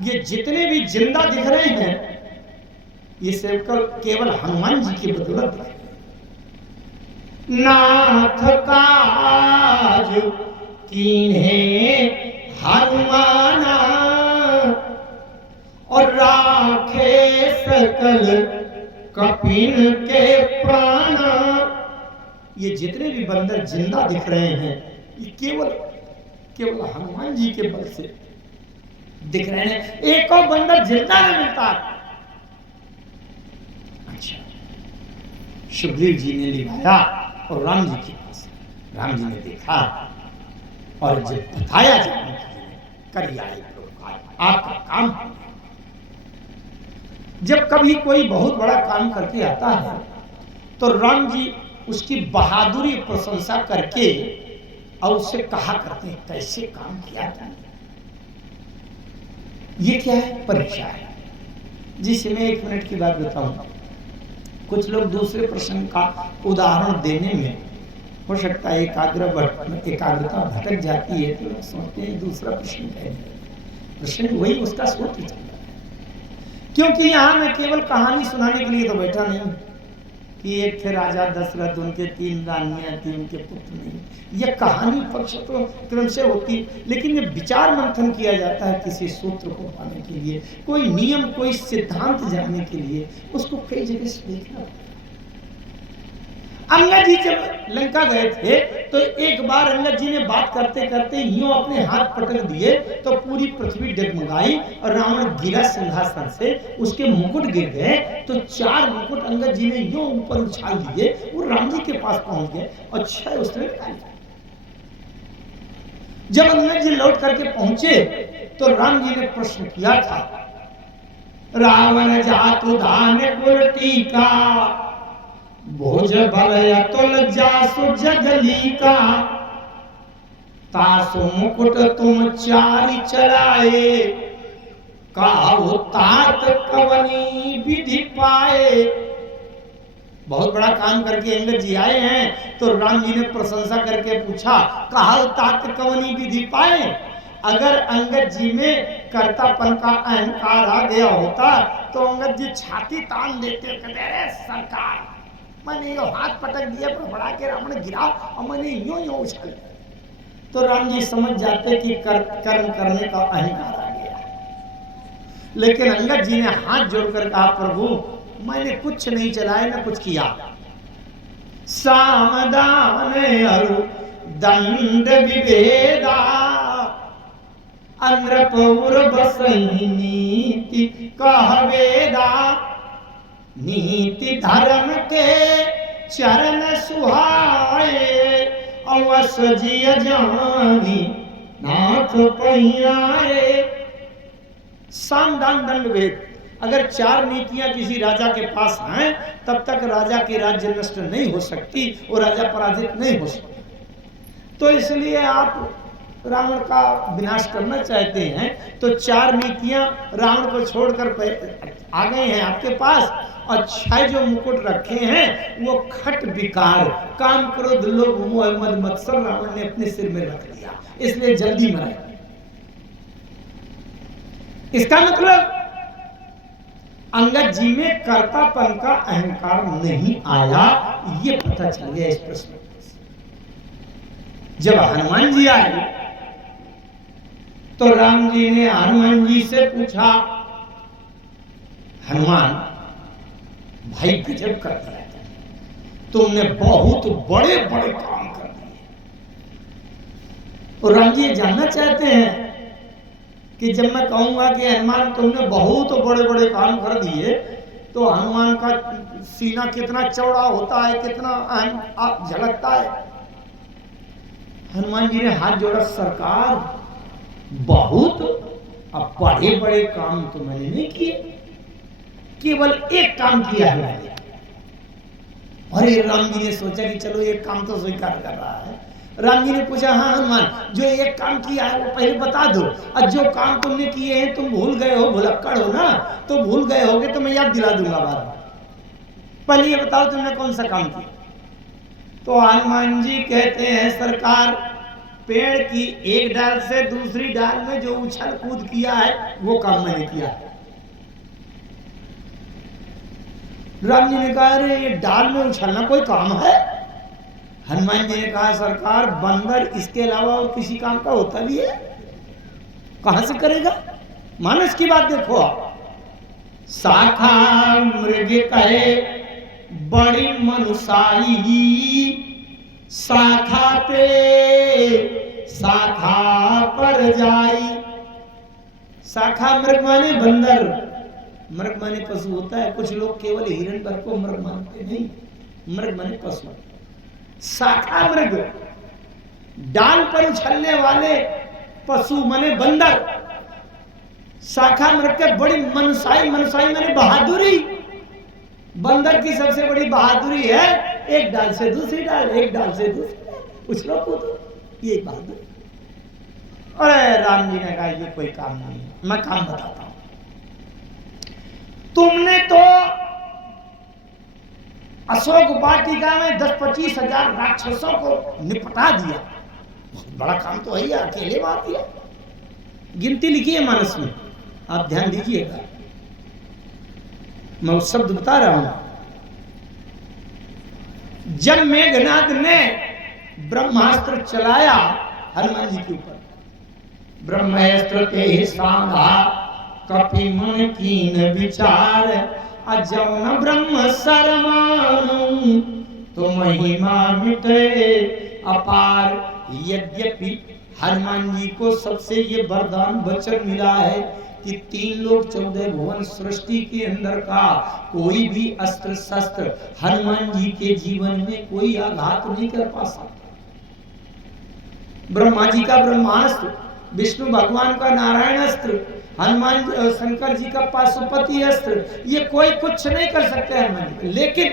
ये जितने भी जिंदा दिख रहे हैं, ये सब केवल हनुमान जी की बदौलत दिख रहे। नाथ काज कीन्हे हनुमाना, और राखे सकल कपिन के प्राणा। ये जितने भी बंदर जिंदा दिख रहे हैं, ये केवल हनुमान जी के बल से दिख रहे हैं। एक और बंदर जिंदा नहीं मिलता। अच्छा, सुग्रीव जी ने लिभाया और राम जी के पास। राम जी ने देखा और जब बताया करिए आपका काम। जब कभी कोई बहुत बड़ा काम करके आता है तो राम जी उसकी बहादुरी प्रशंसा करके और उससे कहा करते हैं कैसे काम किया तुमने। ये क्या है? परीक्षा है। जिसमें 1 मिनट की बात बताऊं, कुछ लोग दूसरे प्रश्न का उदाहरण देने में हो सकता है एकाग्रता भटक जाती है, तो लोग सोचते हैं दूसरा प्रश्न है, प्रश्न वही उसका सोच ही चल रहा है। क्योंकि यहाँ मैं केवल कहानी सुनाने के लिए तो बैठा नहीं कि एक थे राजा दशरथ, उनके 3 रानियां थी, उनके पुत्र नहीं। यह कहानी पक्ष तो क्रम से होती, लेकिन ये विचार मंथन किया जाता है किसी सूत्र को पाने के लिए, कोई नियम, कोई सिद्धांत जानने के लिए, उसको कई जगह से देखना। अंगद जी जब लंका गए थे तो एक बार अंगद जी ने बात करते करते यूं अपने हाथ पटक दिए तो पूरी पृथ्वी डगमगाई और रावण गिरा सिंहासन से, उसके मुकुट गिर गए। तो 4 मुकुट अंगद जी ने यूं ऊपर उछाल दिए, वो राम जी के पास पहुंच गए और 6 उसने निकाल दिए। जब अंगद जी लौट करके पहुंचे तो राम जी ने प्रश्न किया था, रावण जातु दान कुल टीका, भोज बल अतुल जासु जगली का, तासु मुकुट तुम 4 चलाए, काहु तात कवनी विधि पाए। बहुत बड़ा काम करके अंगद जी आए हैं। तो राम जी ने प्रशंसा करके पूछा, काहु तात कवनी विधि पाए। अगर अंगद जी में कर्तापन का अहंकार आ गया होता तो अंगद जी छाती तान देते, कहते अरे सरकार मैंने यो हाथ पटक दिया पर बड़ा के रावण गिरा और मैंने यूं यूं उछाल। तो राम जी समझ जाते कि कर्म करने का अहंकार आ गया। लेकिन अंगद जी ने हाथ जोड़कर कहा, प्रभु मैंने कुछ नहीं चलाया न कुछ किया। सामदान अरु दंड विभेदा, अनृपौर बसहि नीति कहवेदा, नीति धर्म के चरण सुहाए, अवस जिय जानी नाथ पहियाए। सामदान दंड भेद, अगर 4 नीतियां किसी राजा के पास हैं तब तक राजा की राज्य नष्ट नहीं हो सकती, वो राजा पराजित नहीं हो सकता। तो इसलिए आप रावण का विनाश करना चाहते हैं तो 4 नीतियां रावण को छोड़कर आ गए हैं आपके पास, और 6 जो मुकुट रखे हैं वो खट विकार काम क्रोध लोभ मोह मद मत्सर रावण ने अपने सिर में रख लिया, इसलिए जल्दी मरे। इसका मतलब अंगद जी में कर्तापन का अहंकार नहीं आया, ये पता चल गया इस प्रश्न से। जब हनुमान जी आए तो राम जी ने हनुमान जी से पूछा, हनुमान भाई गजब करता रहता है, तुमने बहुत बड़े बड़े काम कर दिए। और राम जी ये जानना चाहते हैं कि जब मैं कहूंगा कि हनुमान तुमने बहुत बड़े बड़े काम कर दिए तो हनुमान का सीना कितना चौड़ा होता है, कितना झलकता है। हनुमान जी ने हाथ जोड़ा, सरकार बहुत अब बड़े बड़े काम तो मैंने नहीं किए, केवल एक काम किया है मैंने। अरे राम जी ने सोचा कि चलो एक काम तो स्वीकार कर रहा है। राम जी ने पूछा, हाँ हनुमान जो एक काम किया है वो पहले बता दो, और जो काम तुमने किए हैं तुम भूल गए हो, भुलक्कड़ हो ना, तो भूल गए होगे तो मैं याद दिला दूंगा बाद में। पहले ये बताओ तुमने कौन सा काम किया। तो हनुमान जी कहते हैं, सरकार पेड़ की एक डाल से दूसरी डाल में जो उछल कूद किया है वो काम मैंने किया। राम जी ने कहा, अरे ये डाल में उछलना कोई काम है? हनुमान जी ने कहा, सरकार बंदर इसके अलावा और किसी काम का होता भी है, कहां से करेगा? मानस की बात देखो, शाखा मृग कहे बड़ी मनुषाई, शाखा पे शाखा पर जाई। शाखा मृग माने बंदर, मृग माने पशु होता है। कुछ लोग केवल हिरण पर को मृग मानते नहीं, मृग माने पशु। शाखा मृग डाल पर उछलने वाले पशु माने बंदर। शाखा मृग के बड़ी मनुषाई, मनुषाई माने बहादुरी। बंदर की सबसे बड़ी बहादुरी है एक डाल से दूसरी डाल, एक डाल से दूसरी डाल उछलो कूदो, ये बहादुरी। अरे राम जी ने कहा, ये कोई काम नहीं है, मैं काम बताता हूं। तुमने तो अशोक वाटिका में 10-25 हजार राक्षसों को निपटा दिया, बहुत बड़ा काम तो है, अकेले मार दिया। गिनती लिखिए मानस में, आप ध्यान दीजिएगा, मैं उस शब्द बता रहा हूं। जब मेघनाद ने ब्रह्मास्त्र चलाया हनुमान जी के ऊपर, ब्रह्मास्त्र के ही सांधा कपि मन कीन विचार, अजौन ब्रह्म सरमानु तो महिमा मिटे अपार। यद्यपि हनुमान जी को सबसे ये वरदान वचन मिला है कि 3 लोक 14 भुवन सृष्टि के अंदर का कोई भी अस्त्र शस्त्र हनुमान जी के जीवन में कोई आघात नहीं कर पा सकता। ब्रह्मा जी का ब्रह्मास्त्र, विष्णु भगवान का नारायण अस्त्र, हनुमान शंकर जी का पाशुपति अस्त्र, ये कोई कुछ नहीं कर सकते हनुमान जी। लेकिन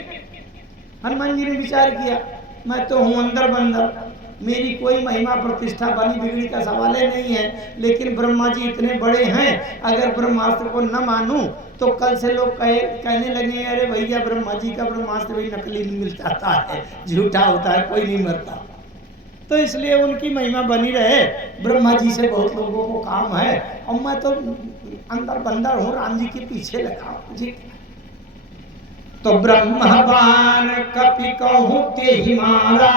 हनुमान जी ने विचार किया, मैं तो हूं अंदर बंदर, मेरी कोई महिमा प्रतिष्ठा बनी बिगड़ी का सवाल ही नहीं है, लेकिन ब्रह्मा जी इतने बड़े हैं, अगर ब्रह्मास्त्र को न मानूं तो कल से लोग कहने लगे अरे भैया ब्रह्मा जी का ब्रह्मास्त्र भी नकली मिल जाता है, झूठा होता है, कोई नहीं मरता। तो इसलिए उनकी महिमा बनी रहे। ब्रह्मा जी से बहुत लोगों को काम है और मैं तो अंदर बंदर हूँ, राम जी के पीछे लगा हूँ जी। तो ब्रह्मवान कपि कहूँ ते ही मारा,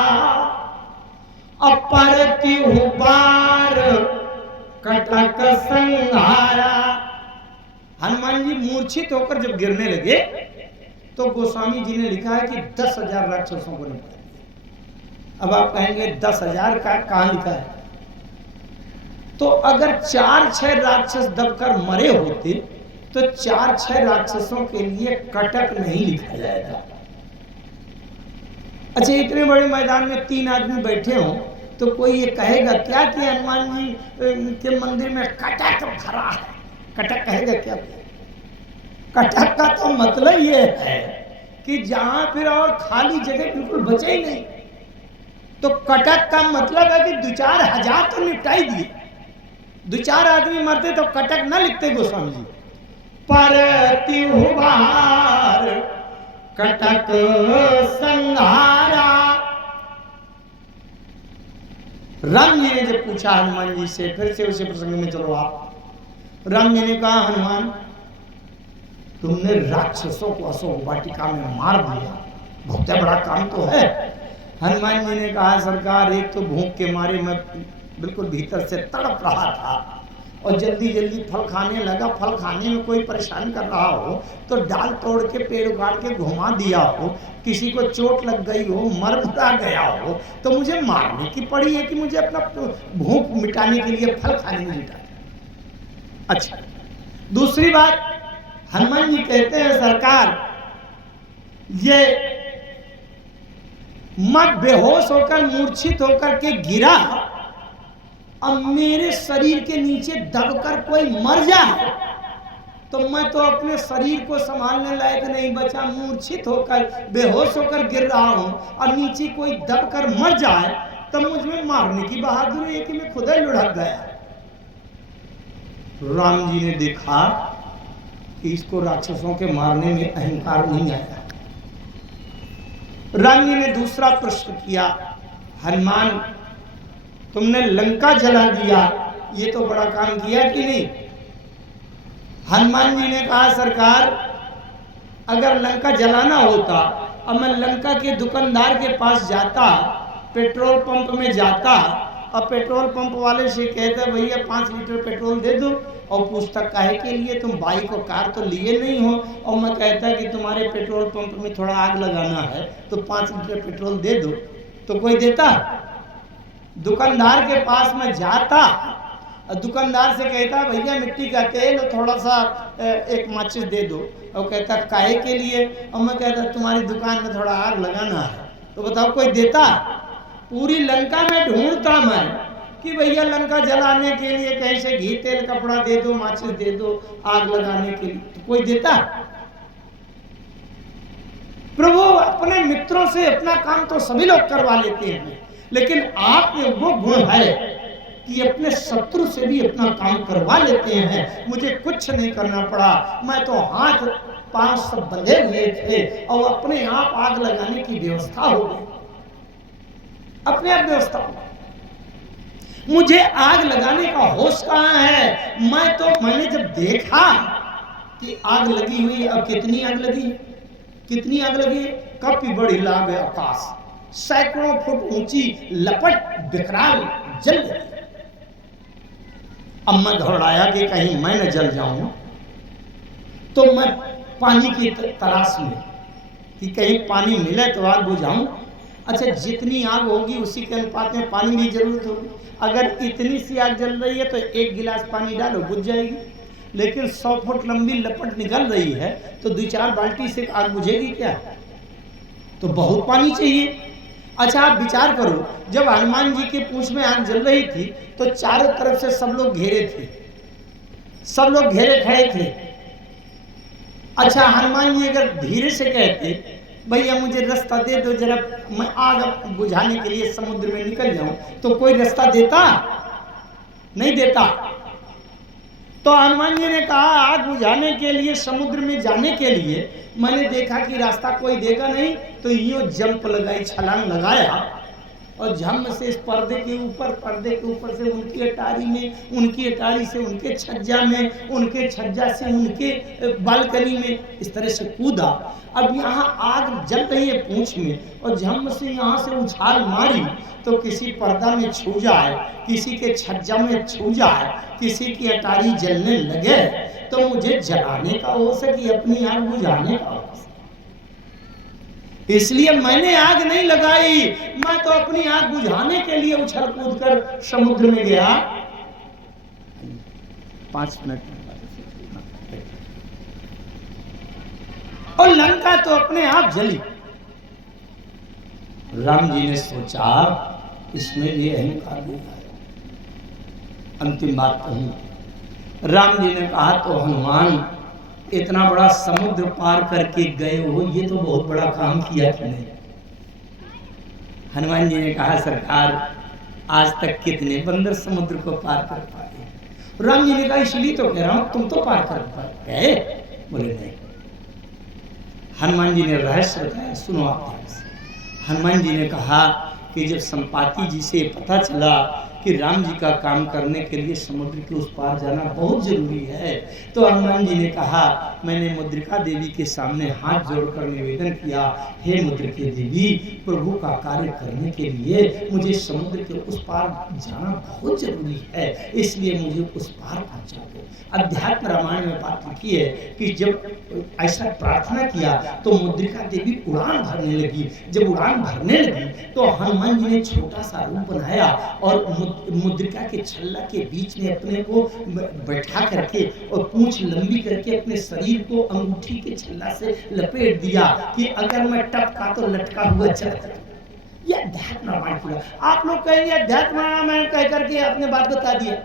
अपरति बार कटक संहारा। हनुमान जी मूर्छित होकर जब गिरने लगे तो गोस्वामी जी ने लिखा है कि 10,000 राक्षसों को निपटा। अब आप कहेंगे 10,000 का कहां लिखा है? तो अगर 4-6 राक्षस दबकर मरे होते तो 4-6 राक्षसों के लिए कटक नहीं लिखा जाएगा। अच्छा, इतने बड़े मैदान में 3 आदमी बैठे हों तो कोई ये कहेगा क्या कि हनुमान जी के मंदिर में कटक भरा है? कटक कहेगा क्या? कटक का तो मतलब ये है कि जहां फिर और खाली जगह बिल्कुल बचे ही नहीं। तो कटक का मतलब है कि 2-4 हजार तो निपटाई दिए, 2-4 आदमी मरते तो कटक न लिखते गोस्वामी जी। परति बार कटक संहारा। राम जी ने जब पूछा हनुमान जी से, फिर से उसी प्रसंग में चलो आप। राम जी ने कहा हनुमान तुमने राक्षसों को अशोक वाटिका में मार दिया, बहुत बड़ा काम तो है। हनुमान जी ने कहा सरकार एक तो भूख के मारे मैं बिल्कुल भीतर से तड़प रहा था और जल्दी जल्दी फल खाने लगा, फल खाने में कोई परेशान कर रहा हो तो डाल तोड़ के पेड़ उगाड़ के घुमा दिया हो, किसी को चोट लग गई हो, मर मुरा गया हो तो मुझे मारने की पड़ी है कि मुझे अपना भूख मिटाने के लिए फल खाने में जुटा। अच्छा, दूसरी बात हनुमान जी कहते हैं सरकार ये मैं बेहोश होकर मूर्छित होकर के गिरा, अब मेरे शरीर के नीचे दबकर कोई मर जाए तो मैं तो अपने शरीर को संभालने लायक नहीं बचा, मूर्छित होकर बेहोश होकर गिर रहा हूं और नीचे कोई दबकर मर जाए तो मुझ में मारने की बहादुरी है कि मैं खुद ही लुढ़क गया। राम जी ने देखा कि इसको राक्षसों के मारने में अहंकार नहीं आया। राम जी ने दूसरा प्रश्न किया, हनुमान तुमने लंका जला दिया, ये तो बड़ा काम किया कि नहीं? हनुमान जी ने कहा सरकार अगर लंका जलाना होता और मैं लंका के दुकानदार के पास जाता, पेट्रोल पंप में जाता और पेट्रोल पंप वाले से कहता भैया 5 लीटर पेट्रोल दे दो, और पूछता काहे के लिए, तुम बाइक और कार तो लिए नहीं हो, और मैं कहता कि तुम्हारे पेट्रोल पंप में थोड़ा आग लगाना है तो 5 लीटर पेट्रोल दे दो, तो कोई देता? दुकानदार के पास में जाता और दुकानदार से कहता भैया मिट्टी का तेल और थोड़ा सा एक माचिस दे दो, और कहता काहे के लिए, और मैं कहता तुम्हारी दुकान में थोड़ा आग लगाना है, तो बताओ कोई देता? पूरी लंका में ढूंढता मैं कि भैया लंका जलाने के लिए कहीं से घी तेल कपड़ा दे दो, माचिस दे दो आग लगाने के लिए, तो कोई देता? प्रभु अपने मित्रों से अपना काम तो सभी लोग करवा लेते हैं, लेकिन आप में वो गुण है कि अपने शत्रु से भी अपना काम करवा लेते हैं। मुझे कुछ नहीं करना पड़ा, मैं तो हाथ पांव सब बंधे हुए थे और अपने आप आग लगाने की व्यवस्था हो गई, अपने आप व्यवस्था हो। मुझे आग लगाने का होश कहां है? मैंने जब देखा कि आग लगी हुई, अब कितनी आग लगी, कितनी आग लगी, कपि बड़ी लाग आकाश, सैकड़ों फुट ऊंची लपट विकराल जल गई। अब मैं घबराया कि कहीं मैं न जल जाऊं, तो मैं पानी की तलाश में कि कहीं पानी मिले तो आग बुझाऊं। अच्छा, जितनी आग होगी उसी के अनुपात में पानी की जरूरत होगी। अगर इतनी सी आग जल रही है तो 1 गिलास पानी डालो, बुझ जाएगी। लेकिन 100 फुट लंबी लपट निकल रही है तो 2-4 बाल्टी से आग बुझेगी क्या? तो बहुत पानी चाहिए। अच्छा, आप विचार करो, जब हनुमान जी के पूंछ में आग जल रही थी तो चारों तरफ से सब लोग घेरे थे, सब लोग घेरे खड़े थे। अच्छा, हनुमान जी अगर धीरे से कहते भैया मुझे रास्ता दे दो, जरा मैं आग बुझाने के लिए समुद्र में निकल जाऊं, तो कोई रास्ता देता? नहीं देता। तो हनुमान जी ने कहा आग बुझाने के लिए समुद्र में जाने के लिए मैंने देखा कि रास्ता कोई देगा नहीं, तो यूं जंप लगाई, छलांग लगाया और झम से इस पर्दे के ऊपर से उनकी अटारी में, उनकी अटारी से उनके छज्जा में, उनके छज्जा से उनके बालकनी में, इस तरह से कूदा। अब यहाँ आग जल रही है पूंछ में और झम से यहाँ से उछाल मारी तो किसी पर्दा में छू जाए, किसी के छज्जा में छू जाए, किसी की अटारी जलने लगे तो मुझे जलाने का हो सके, अपनी आग बुझाने का हो सके। इसलिए मैंने आग नहीं लगाई, मैं तो अपनी आग बुझाने के लिए उछल कूद कर समुद्र में गया। 5 मिनट और लंका तो अपने आप जली। राम जी ने सोचा इसमें भी अहंकार नहीं आया। अंतिम बात कहूं, राम जी ने कहा तो हनुमान इतना बड़ा समुद्र पार करके गए हो, ये तो बहुत बड़ा काम किया तुमने। हनुमान जी ने कहा सरकार आज तक कितने बंदर समुद्र को पार कर पाए। राम जी ने कहा इसलिए तो कह रहा हूं तुम तो पार कर गए। बोले नहीं। हनुमान जी ने रहस्य बताया, सुनो आप ध्यान से। हनुमान जी ने कहा कि जब संपाति जी से पता चला कि राम जी का काम करने के लिए समुद्र के उस पार जाना बहुत जरूरी है, तो हनुमान जी ने कहा मैंने मुद्रिका देवी के सामने हाथ जोड़कर निवेदन किया, हे मुद्रिका देवी, प्रभु का कार्य करने के लिए मुझे समुद्र के उस पार जाना बहुत जरूरी है, इसलिए मुझे उस पार पहुंचा दो। अध्यात्म रामायण में बात लिखी है कि जब ऐसा प्रार्थना किया तो मुद्रिका देवी उड़ान भरने लगी। जब उड़ान भरने लगी तो हनुमान जी ने छोटा सा रूप बनाया और मुद्रिका के छल्ला के बीच में अपने को बैठा करके और पूंछ लंबी करके अपने शरीर को अंगूठी के छल्ला से लपेट दिया कि अगर मैं टपका तो लटका हुआ चला। ये अध्यात्म रामायण पूरा। आप लोग कहेंगे अध्यात्म रामायण कह करके आपने बात बता दिया।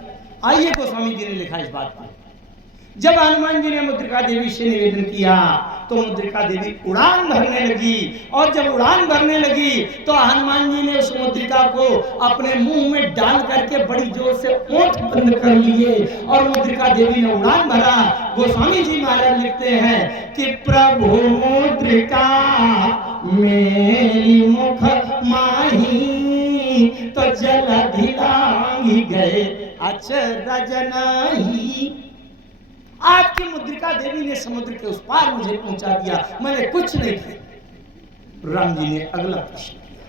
आइए गोस्वामी जी ने लिखा इस बात को। जब हनुमान जी ने मुद्रिका देवी से निवेदन किया तो मुद्रिका देवी उड़ान भरने लगी, और जब उड़ान भरने लगी तो हनुमान जी ने उस मुद्रिका को अपने मुंह में डाल करके बड़ी जोर से ओंठ बंद कर लिए और मुद्रिका देवी ने उड़ान भरा। गोस्वामी जी महाराज लिखते हैं कि प्रभु मुद्रिका मेरी मुख माही तो जलधि लांघि गए अचरज नहीं। आपकी मुद्रिका देवी ने समुद्र के उस पार मुझे पहुंचा दिया, मैंने कुछ नहीं किया। राम जी ने अगला प्रश्न किया,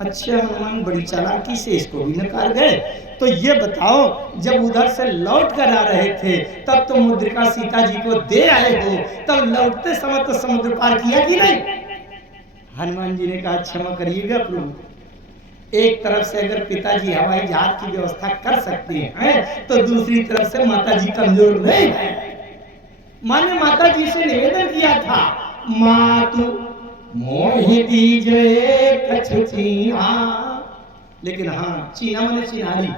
अच्छा हनुमान बड़ी चालाकी से इसको भी नकार गए, तो ये बताओ जब उधर से लौट कर आ रहे थे तब तो मुद्रिका सीता जी को दे आए हो, तब लौटते समय तो समुद्र पार किया कि नहीं? हनुमान जी ने कहा क्षमा करिएगा प्रभु, एक तरफ से अगर पिताजी हवाई जहाज की व्यवस्था कर सकते हैं तो दूसरी तरफ से माताजी कमजोर नहीं है। माने माताजी से निवेदन किया था, मातु मोहि दीजे कछु चीना, लेकिन हाँ चीना माने चिनारी,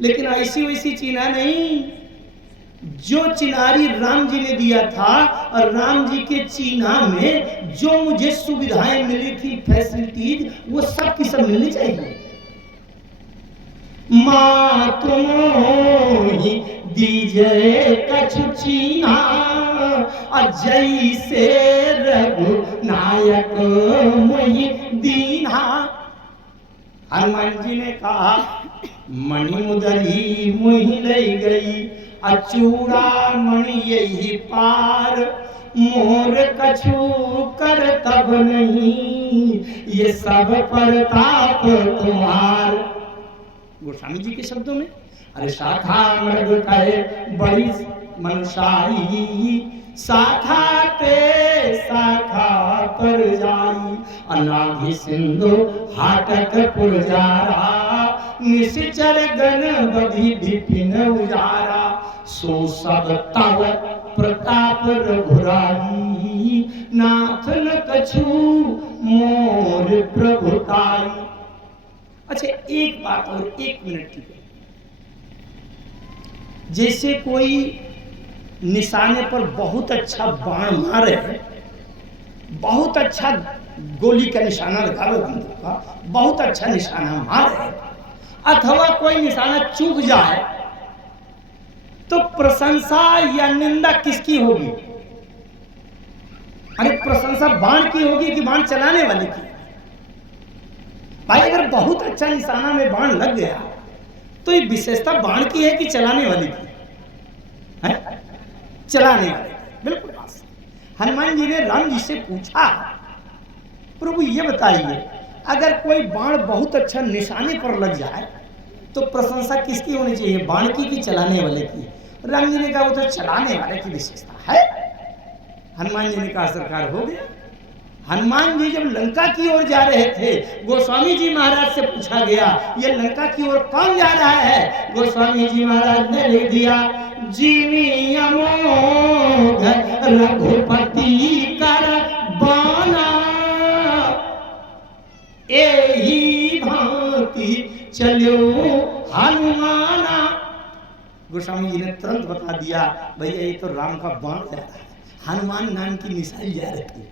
लेकिन ऐसी वैसी चीना नहीं। जो चिनारी राम जी ने दिया था और राम जी के चीना में जो मुझे सुविधाएं मिली थी, फैसिलिटीज, वो सब की सब मिलनी चाहिए। मातु मोहि दीजे कछु चीना जैसे रघुनायक मोहि दीना। हनुमान जी ने कहा मणि मुदरी मोहि लई गई, अचूड़ा मणि यही पार, मोर कछु कर तब नहीं, ये सब प्रताप तुम्हार। गोस्वामी जी के शब्दों में, अरे शाखा मृग कहे बड़ी मनुषाई, शाखा पे शाखा पर जाई, अनाघि सिंधु हाटक पुरजारा, निश्चर गण बधि विपिन उजारा, सो सब तव प्रताप रघुराई, नाथ न कछु मोर प्रभुताई। अच्छा एक बात और 1 मिनट की, जैसे कोई निशाने पर बहुत अच्छा बाण मारे, बहुत अच्छा गोली का निशाना लगावे बंदूक का, बहुत अच्छा निशाना मारे, अथवा कोई निशाना चूक जाए तो प्रशंसा या निंदा किसकी होगी? अरे प्रशंसा बाण की होगी कि बाण चलाने वाले की? भाई अगर बहुत अच्छा निशाना में बाण लग गया तो ये विशेषता बाण की है कि चलाने वाले की है? चलाने वाले, बिल्कुल बात। हनुमान जी ने राम जी से पूछा, प्रभु ये बताइए अगर कोई बाण बहुत अच्छा निशाने पर लग जाए तो प्रशंसा किसकी होनी चाहिए, बाण की कि चलाने वाले की? राम जी ने कहा वो तो चलाने वाले की विशेषता है। हनुमान जी ने कहा सरकार हो गया। हनुमान जी जब लंका की ओर जा रहे थे, गोस्वामी जी महाराज से पूछा गया ये लंका की ओर कौन जा रहा है? गोस्वामी जी महाराज ने लिख दिया, जिमी अमोघ रघुपति कर बाना, एही भांति चलो हनुमाना। गोस्वामी जी ने तुरंत बता दिया, भैया ये तो राम का बाण जा रहा है, हनुमान नाम की मिसाइल जा रही है।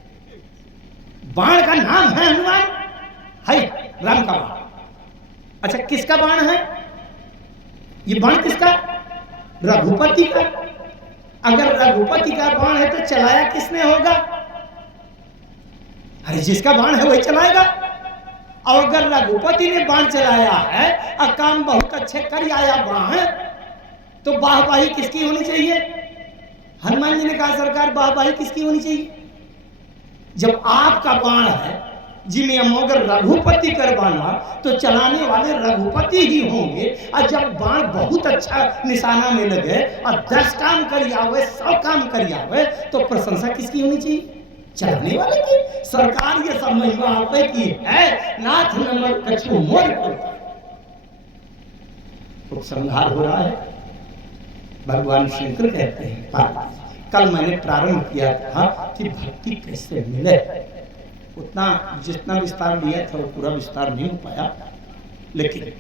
बाण का नाम है हनुमान, है राम का बाण। अच्छा किसका बाण है ये? बाण किसका? रघुपति का। अगर रघुपति का बाण है तो चलाया किसने होगा? अरे जिसका बाण है वही चलाएगा। और अगर रघुपति ने बाण चलाया है और काम बहुत अच्छे कर आया बाण, तो वाहवाही किसकी होनी चाहिए? हनुमान जी ने कहा सरकार वाहवाही किसकी होनी चाहिए? जब आपका बाण है जिन्हें अमोघ रघुपति कर बाना, तो चलाने वाले रघुपति ही होंगे। और जब बाण बहुत अच्छा निशाना में लगे और 10 काम कर आवे, 100 काम कर आवे, तो प्रशंसा किसकी होनी चाहिए? चलाने वाले की। सरकार ये सब महिमा आपे की है, नाथ नमक कछु मोर तो संहार हो रहा है। भगवान शंकर कहते हैं, कल मैंने प्रारंभ किया था कि भक्ति कैसे मिले, उतना जितना विस्तार लिया था वो पूरा विस्तार नहीं हो पाया, लेकिन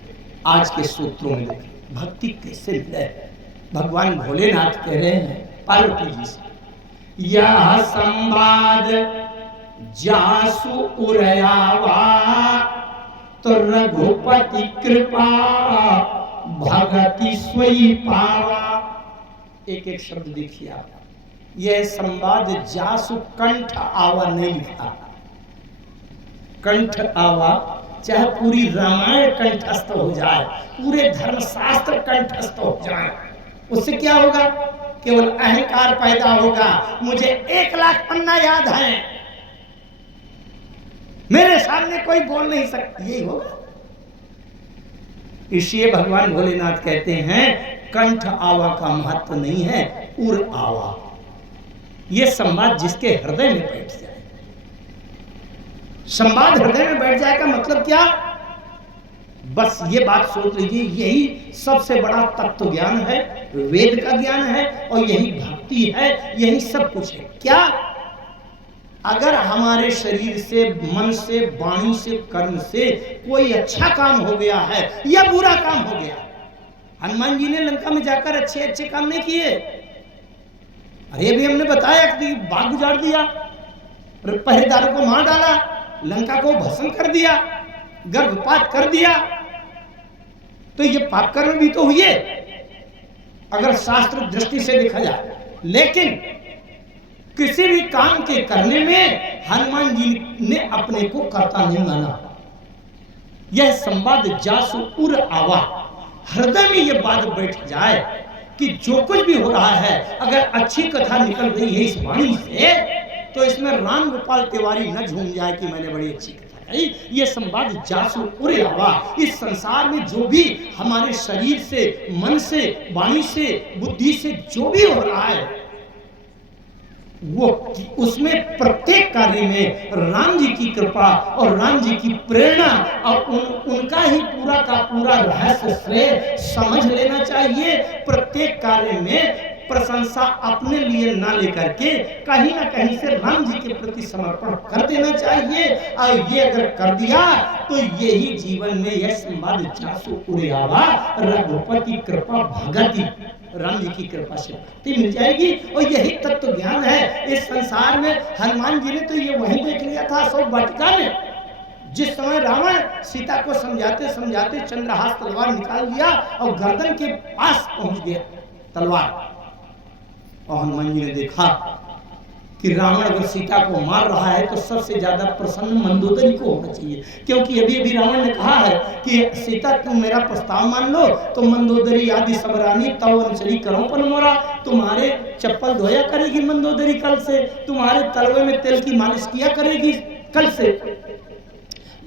आज के सूत्रों में देखें भक्ति कैसे मिले। भगवान भोलेनाथ कह रहे हैं पार्वती जी से, यह संवाद जासु उरयावा, तो रघुपति कृपा भगति सोई पावा। एक एक शब्द देखिए आप, यह संवाद जासु कंठ आवा नहीं लिखा, कंठ आवा चाहे पूरी रामायण कंठस्थ हो जाए, पूरे धर्मशास्त्र कंठस्थ हो जाए, उससे क्या होगा? केवल अहंकार पैदा होगा। मुझे 1 लाख पन्ना याद है, मेरे सामने कोई बोल नहीं सकता, यही होगा। इसलिए भगवान भोलेनाथ कहते हैं कंठ आवा का महत्व नहीं है, उर आवा। यह संवाद जिसके हृदय में बैठ जाए, संवाद हृदय में बैठ जाए का मतलब क्या? बस ये बात सोच लीजिए, यही सबसे बड़ा तत्व ज्ञान है, वेद का ज्ञान है, और यही भक्ति है, यही सब कुछ है। क्या अगर हमारे शरीर से, मन से, वाणी से, कर्म से कोई अच्छा काम हो गया है या बुरा काम हो गया, हनुमान जी ने लंका में जाकर अच्छे अच्छे काम नहीं किए। अरे अभी हमने बताया कि बाग उजाड़ दिया, पहरेदारों को मार डाला, लंका को भस्म कर दिया, गर्भपात कर दिया, तो ये पाप कर्म भी तो हुए अगर शास्त्र दृष्टि से देखा जाए। लेकिन किसी भी काम के करने में हनुमान जी ने अपने को कर्ता नहीं माना। यह संवाद जासु उर आवा, हृदय में यह बात बैठ जाए कि जो कुछ भी हो रहा है, अगर अच्छी कथा निकल रही है इस वाणी से, तो इसमें राम गोपाल तिवारी न झूम जाए कि मैंने बड़ी अच्छी कथा कही। यह संवाद जासु उर आवा, इस संसार में जो भी हमारे शरीर से, मन से, वाणी से, बुद्धि से जो भी हो रहा है, वो उसमें प्रत्येक प्रत्येक कार्य में राम जी की कृपा और राम जी की प्रेरणा और उनका ही पूरा का पूरा रहस्य श्रेय समझ लेना चाहिए। प्रत्येक कार्य में प्रशंसा अपने लिए ना लेकर के कहीं ना कहीं से राम जी के प्रति समर्पण कर देना चाहिए। और ये अगर कर दिया तो यही जीवन में यह संवाद जासु उड़ियावा रघुपति कृपा भगति, राम जी की कृपा से भक्ति मिल जाएगी। और यही तत्व ज्ञान है इस संसार में। हनुमान जी ने तो ये वहीं देख लिया था अशोक वाटिका में, जिस समय रावण सीता को समझाते समझाते चंद्रहास तलवार निकाल लिया और गर्दन के पास पहुंच गया तलवार। और हनुमान जी ने देखा कि रावण अगर सीता को मार रहा है तो सबसे ज्यादा प्रसन्न मंदोदरी को होना चाहिए, क्योंकि अभी अभी रावण ने कहा है कि सीता तुम मेरा प्रस्ताव मान लो तो मंदोदरी आदि सब रानी तव अनुचरी करो पर मोरा। तुम्हारे चप्पल धोया करेगी मंदोदरी कल से, तुम्हारे तलवे में तेल की मालिश किया करेगी कल से।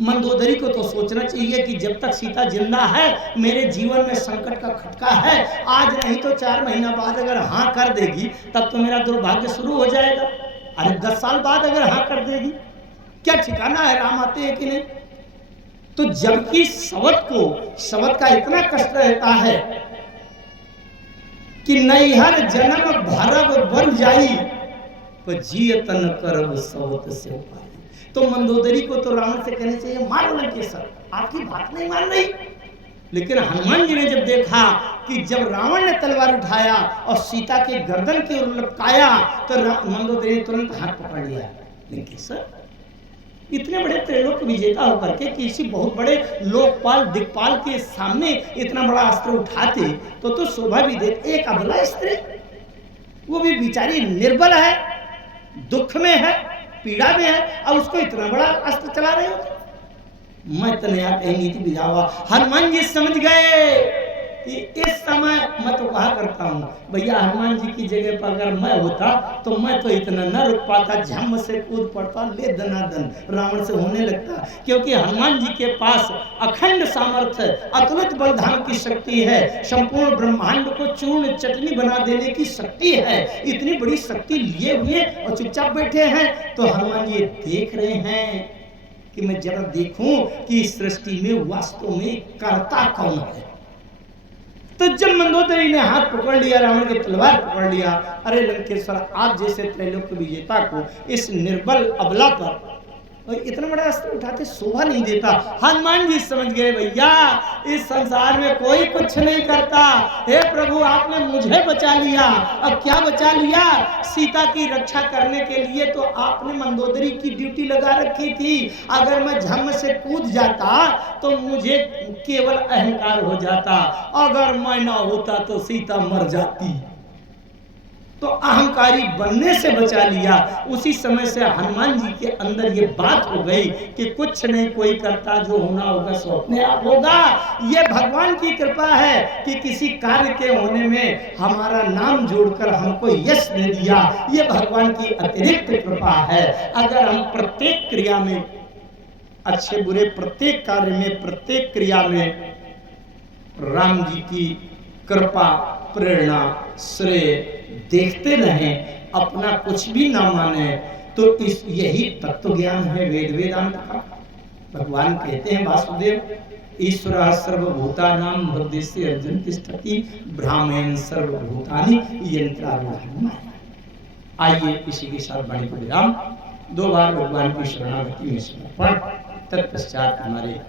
मंदोदरी को तो सोचना चाहिए कि जब तक सीता जिंदा है मेरे जीवन में संकट का खटका है, आज नहीं तो 4 महीना बाद अगर हाँ कर देगी तब तो मेरा दुर्भाग्य शुरू हो जाएगा। अरे 10 साल बाद अगर हाँ कर देगी क्या ठिकाना है राम आते हैं कि नहीं। तो जबकि सवत का इतना कष्ट रहता है कि नैहर जन्म भरब बन जाई पर जियतन करब सवत से पाई। तो मंदोदरी को तो रावण से कहने चाहिए मारो लंकेश्वर, आपकी बात नहीं मान रही। लेकिन हनुमान जी ने जब देखा कि जब रावण ने तलवार उठाया और सीता के गर्दन के ओर लपकाया तो मंदोदरी ने तुरंत हाथ पकड़ लिया। लंकेश्वर इतने बड़े त्रैलोक विजेता होकर के किसी बहुत बड़े लोकपाल दिक्पाल के सामने इतना बड़ा अस्त्र उठाते तो शोभा भी दे। एक अबला स्त्री, वो भी बेचारी निर्बल है, दुख में है, पीड़ा में है, और उसको इतना बड़ा अस्त्र चला रहे हो। मैं तो नया कहीं नीति बिजावा। हनुमान जी समझ गए कि इस समय मैं तो कहा करता हूँ भैया हनुमान जी की जगह पर अगर मैं होता तो मैं तो इतना न रुक पाता, झम से कूद पड़ता, ले दनादन रावण से होने लगता। क्योंकि हनुमान जी के पास अखंड सामर्थ्य, अतुलित बलधाम की शक्ति है, संपूर्ण ब्रह्मांड को चूर्ण चटनी बना देने की शक्ति है। इतनी बड़ी शक्ति लिए हुए और चुपचाप बैठे हैं। तो हनुमान जी देख रहे हैं कि मैं जरा देखूं कि इस सृष्टि में वास्तव में कर्ता कौन है। तो जब मंदोदरी ने हाथ पकड़ लिया, रावण की तलवार पकड़ लिया, अरे लंकेश्वर आप जैसे त्रैलोक्य विजेता को इस निर्बल अबला पर और इतना बड़ा अस्त्र उठाते शोभा नहीं देता। हनुमान जी समझ गए भैया इस संसार में कोई कुछ नहीं करता। हे प्रभु आपने मुझे बचा लिया। अब क्या बचा लिया? सीता की रक्षा करने के लिए तो आपने मंदोदरी की ड्यूटी लगा रखी थी। अगर मैं झम से कूद जाता तो मुझे केवल अहंकार हो जाता, अगर मैं ना होता तो सीता मर जाती। तो अहंकारी बनने से बचा लिया। उसी समय से हनुमान जी के अंदर ये बात हो गई कि कुछ नहीं कोई करता, जो होना होगा सो अपने आप होगा। ये भगवान की कृपा है कि किसी कार्य के होने में हमारा नाम जोड़कर हमको यश दे दिया। ये भगवान की अतिरिक्त कृपा है। अगर हम प्रत्येक क्रिया में, अच्छे बुरे प्रत्येक कार्य में, प्रत्येक क्रिया में राम जी की कृपा, प्रेरणा, श्रेय देखते रहें, अपना कुछ भी ना माने, तो इस यही तत्व ज्ञान है वेद वेदांत का। भगवान कहते हैं वासुदेव ईश्वर सर्वभूतानां हृदयस्य अर्जुन तिष्ठति ब्राह्मण सर्वभूतानि यंत्रारूढ़। आइए इसी के साथ वाणी को विराम। 2 बार भगवान की शरणागति में समर्पण, तत्पश्चात हमारे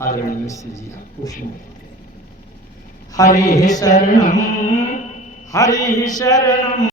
आदरणीय मिश्र जी आपको सुनाते हैं। हरि शरणम हरि शरणम।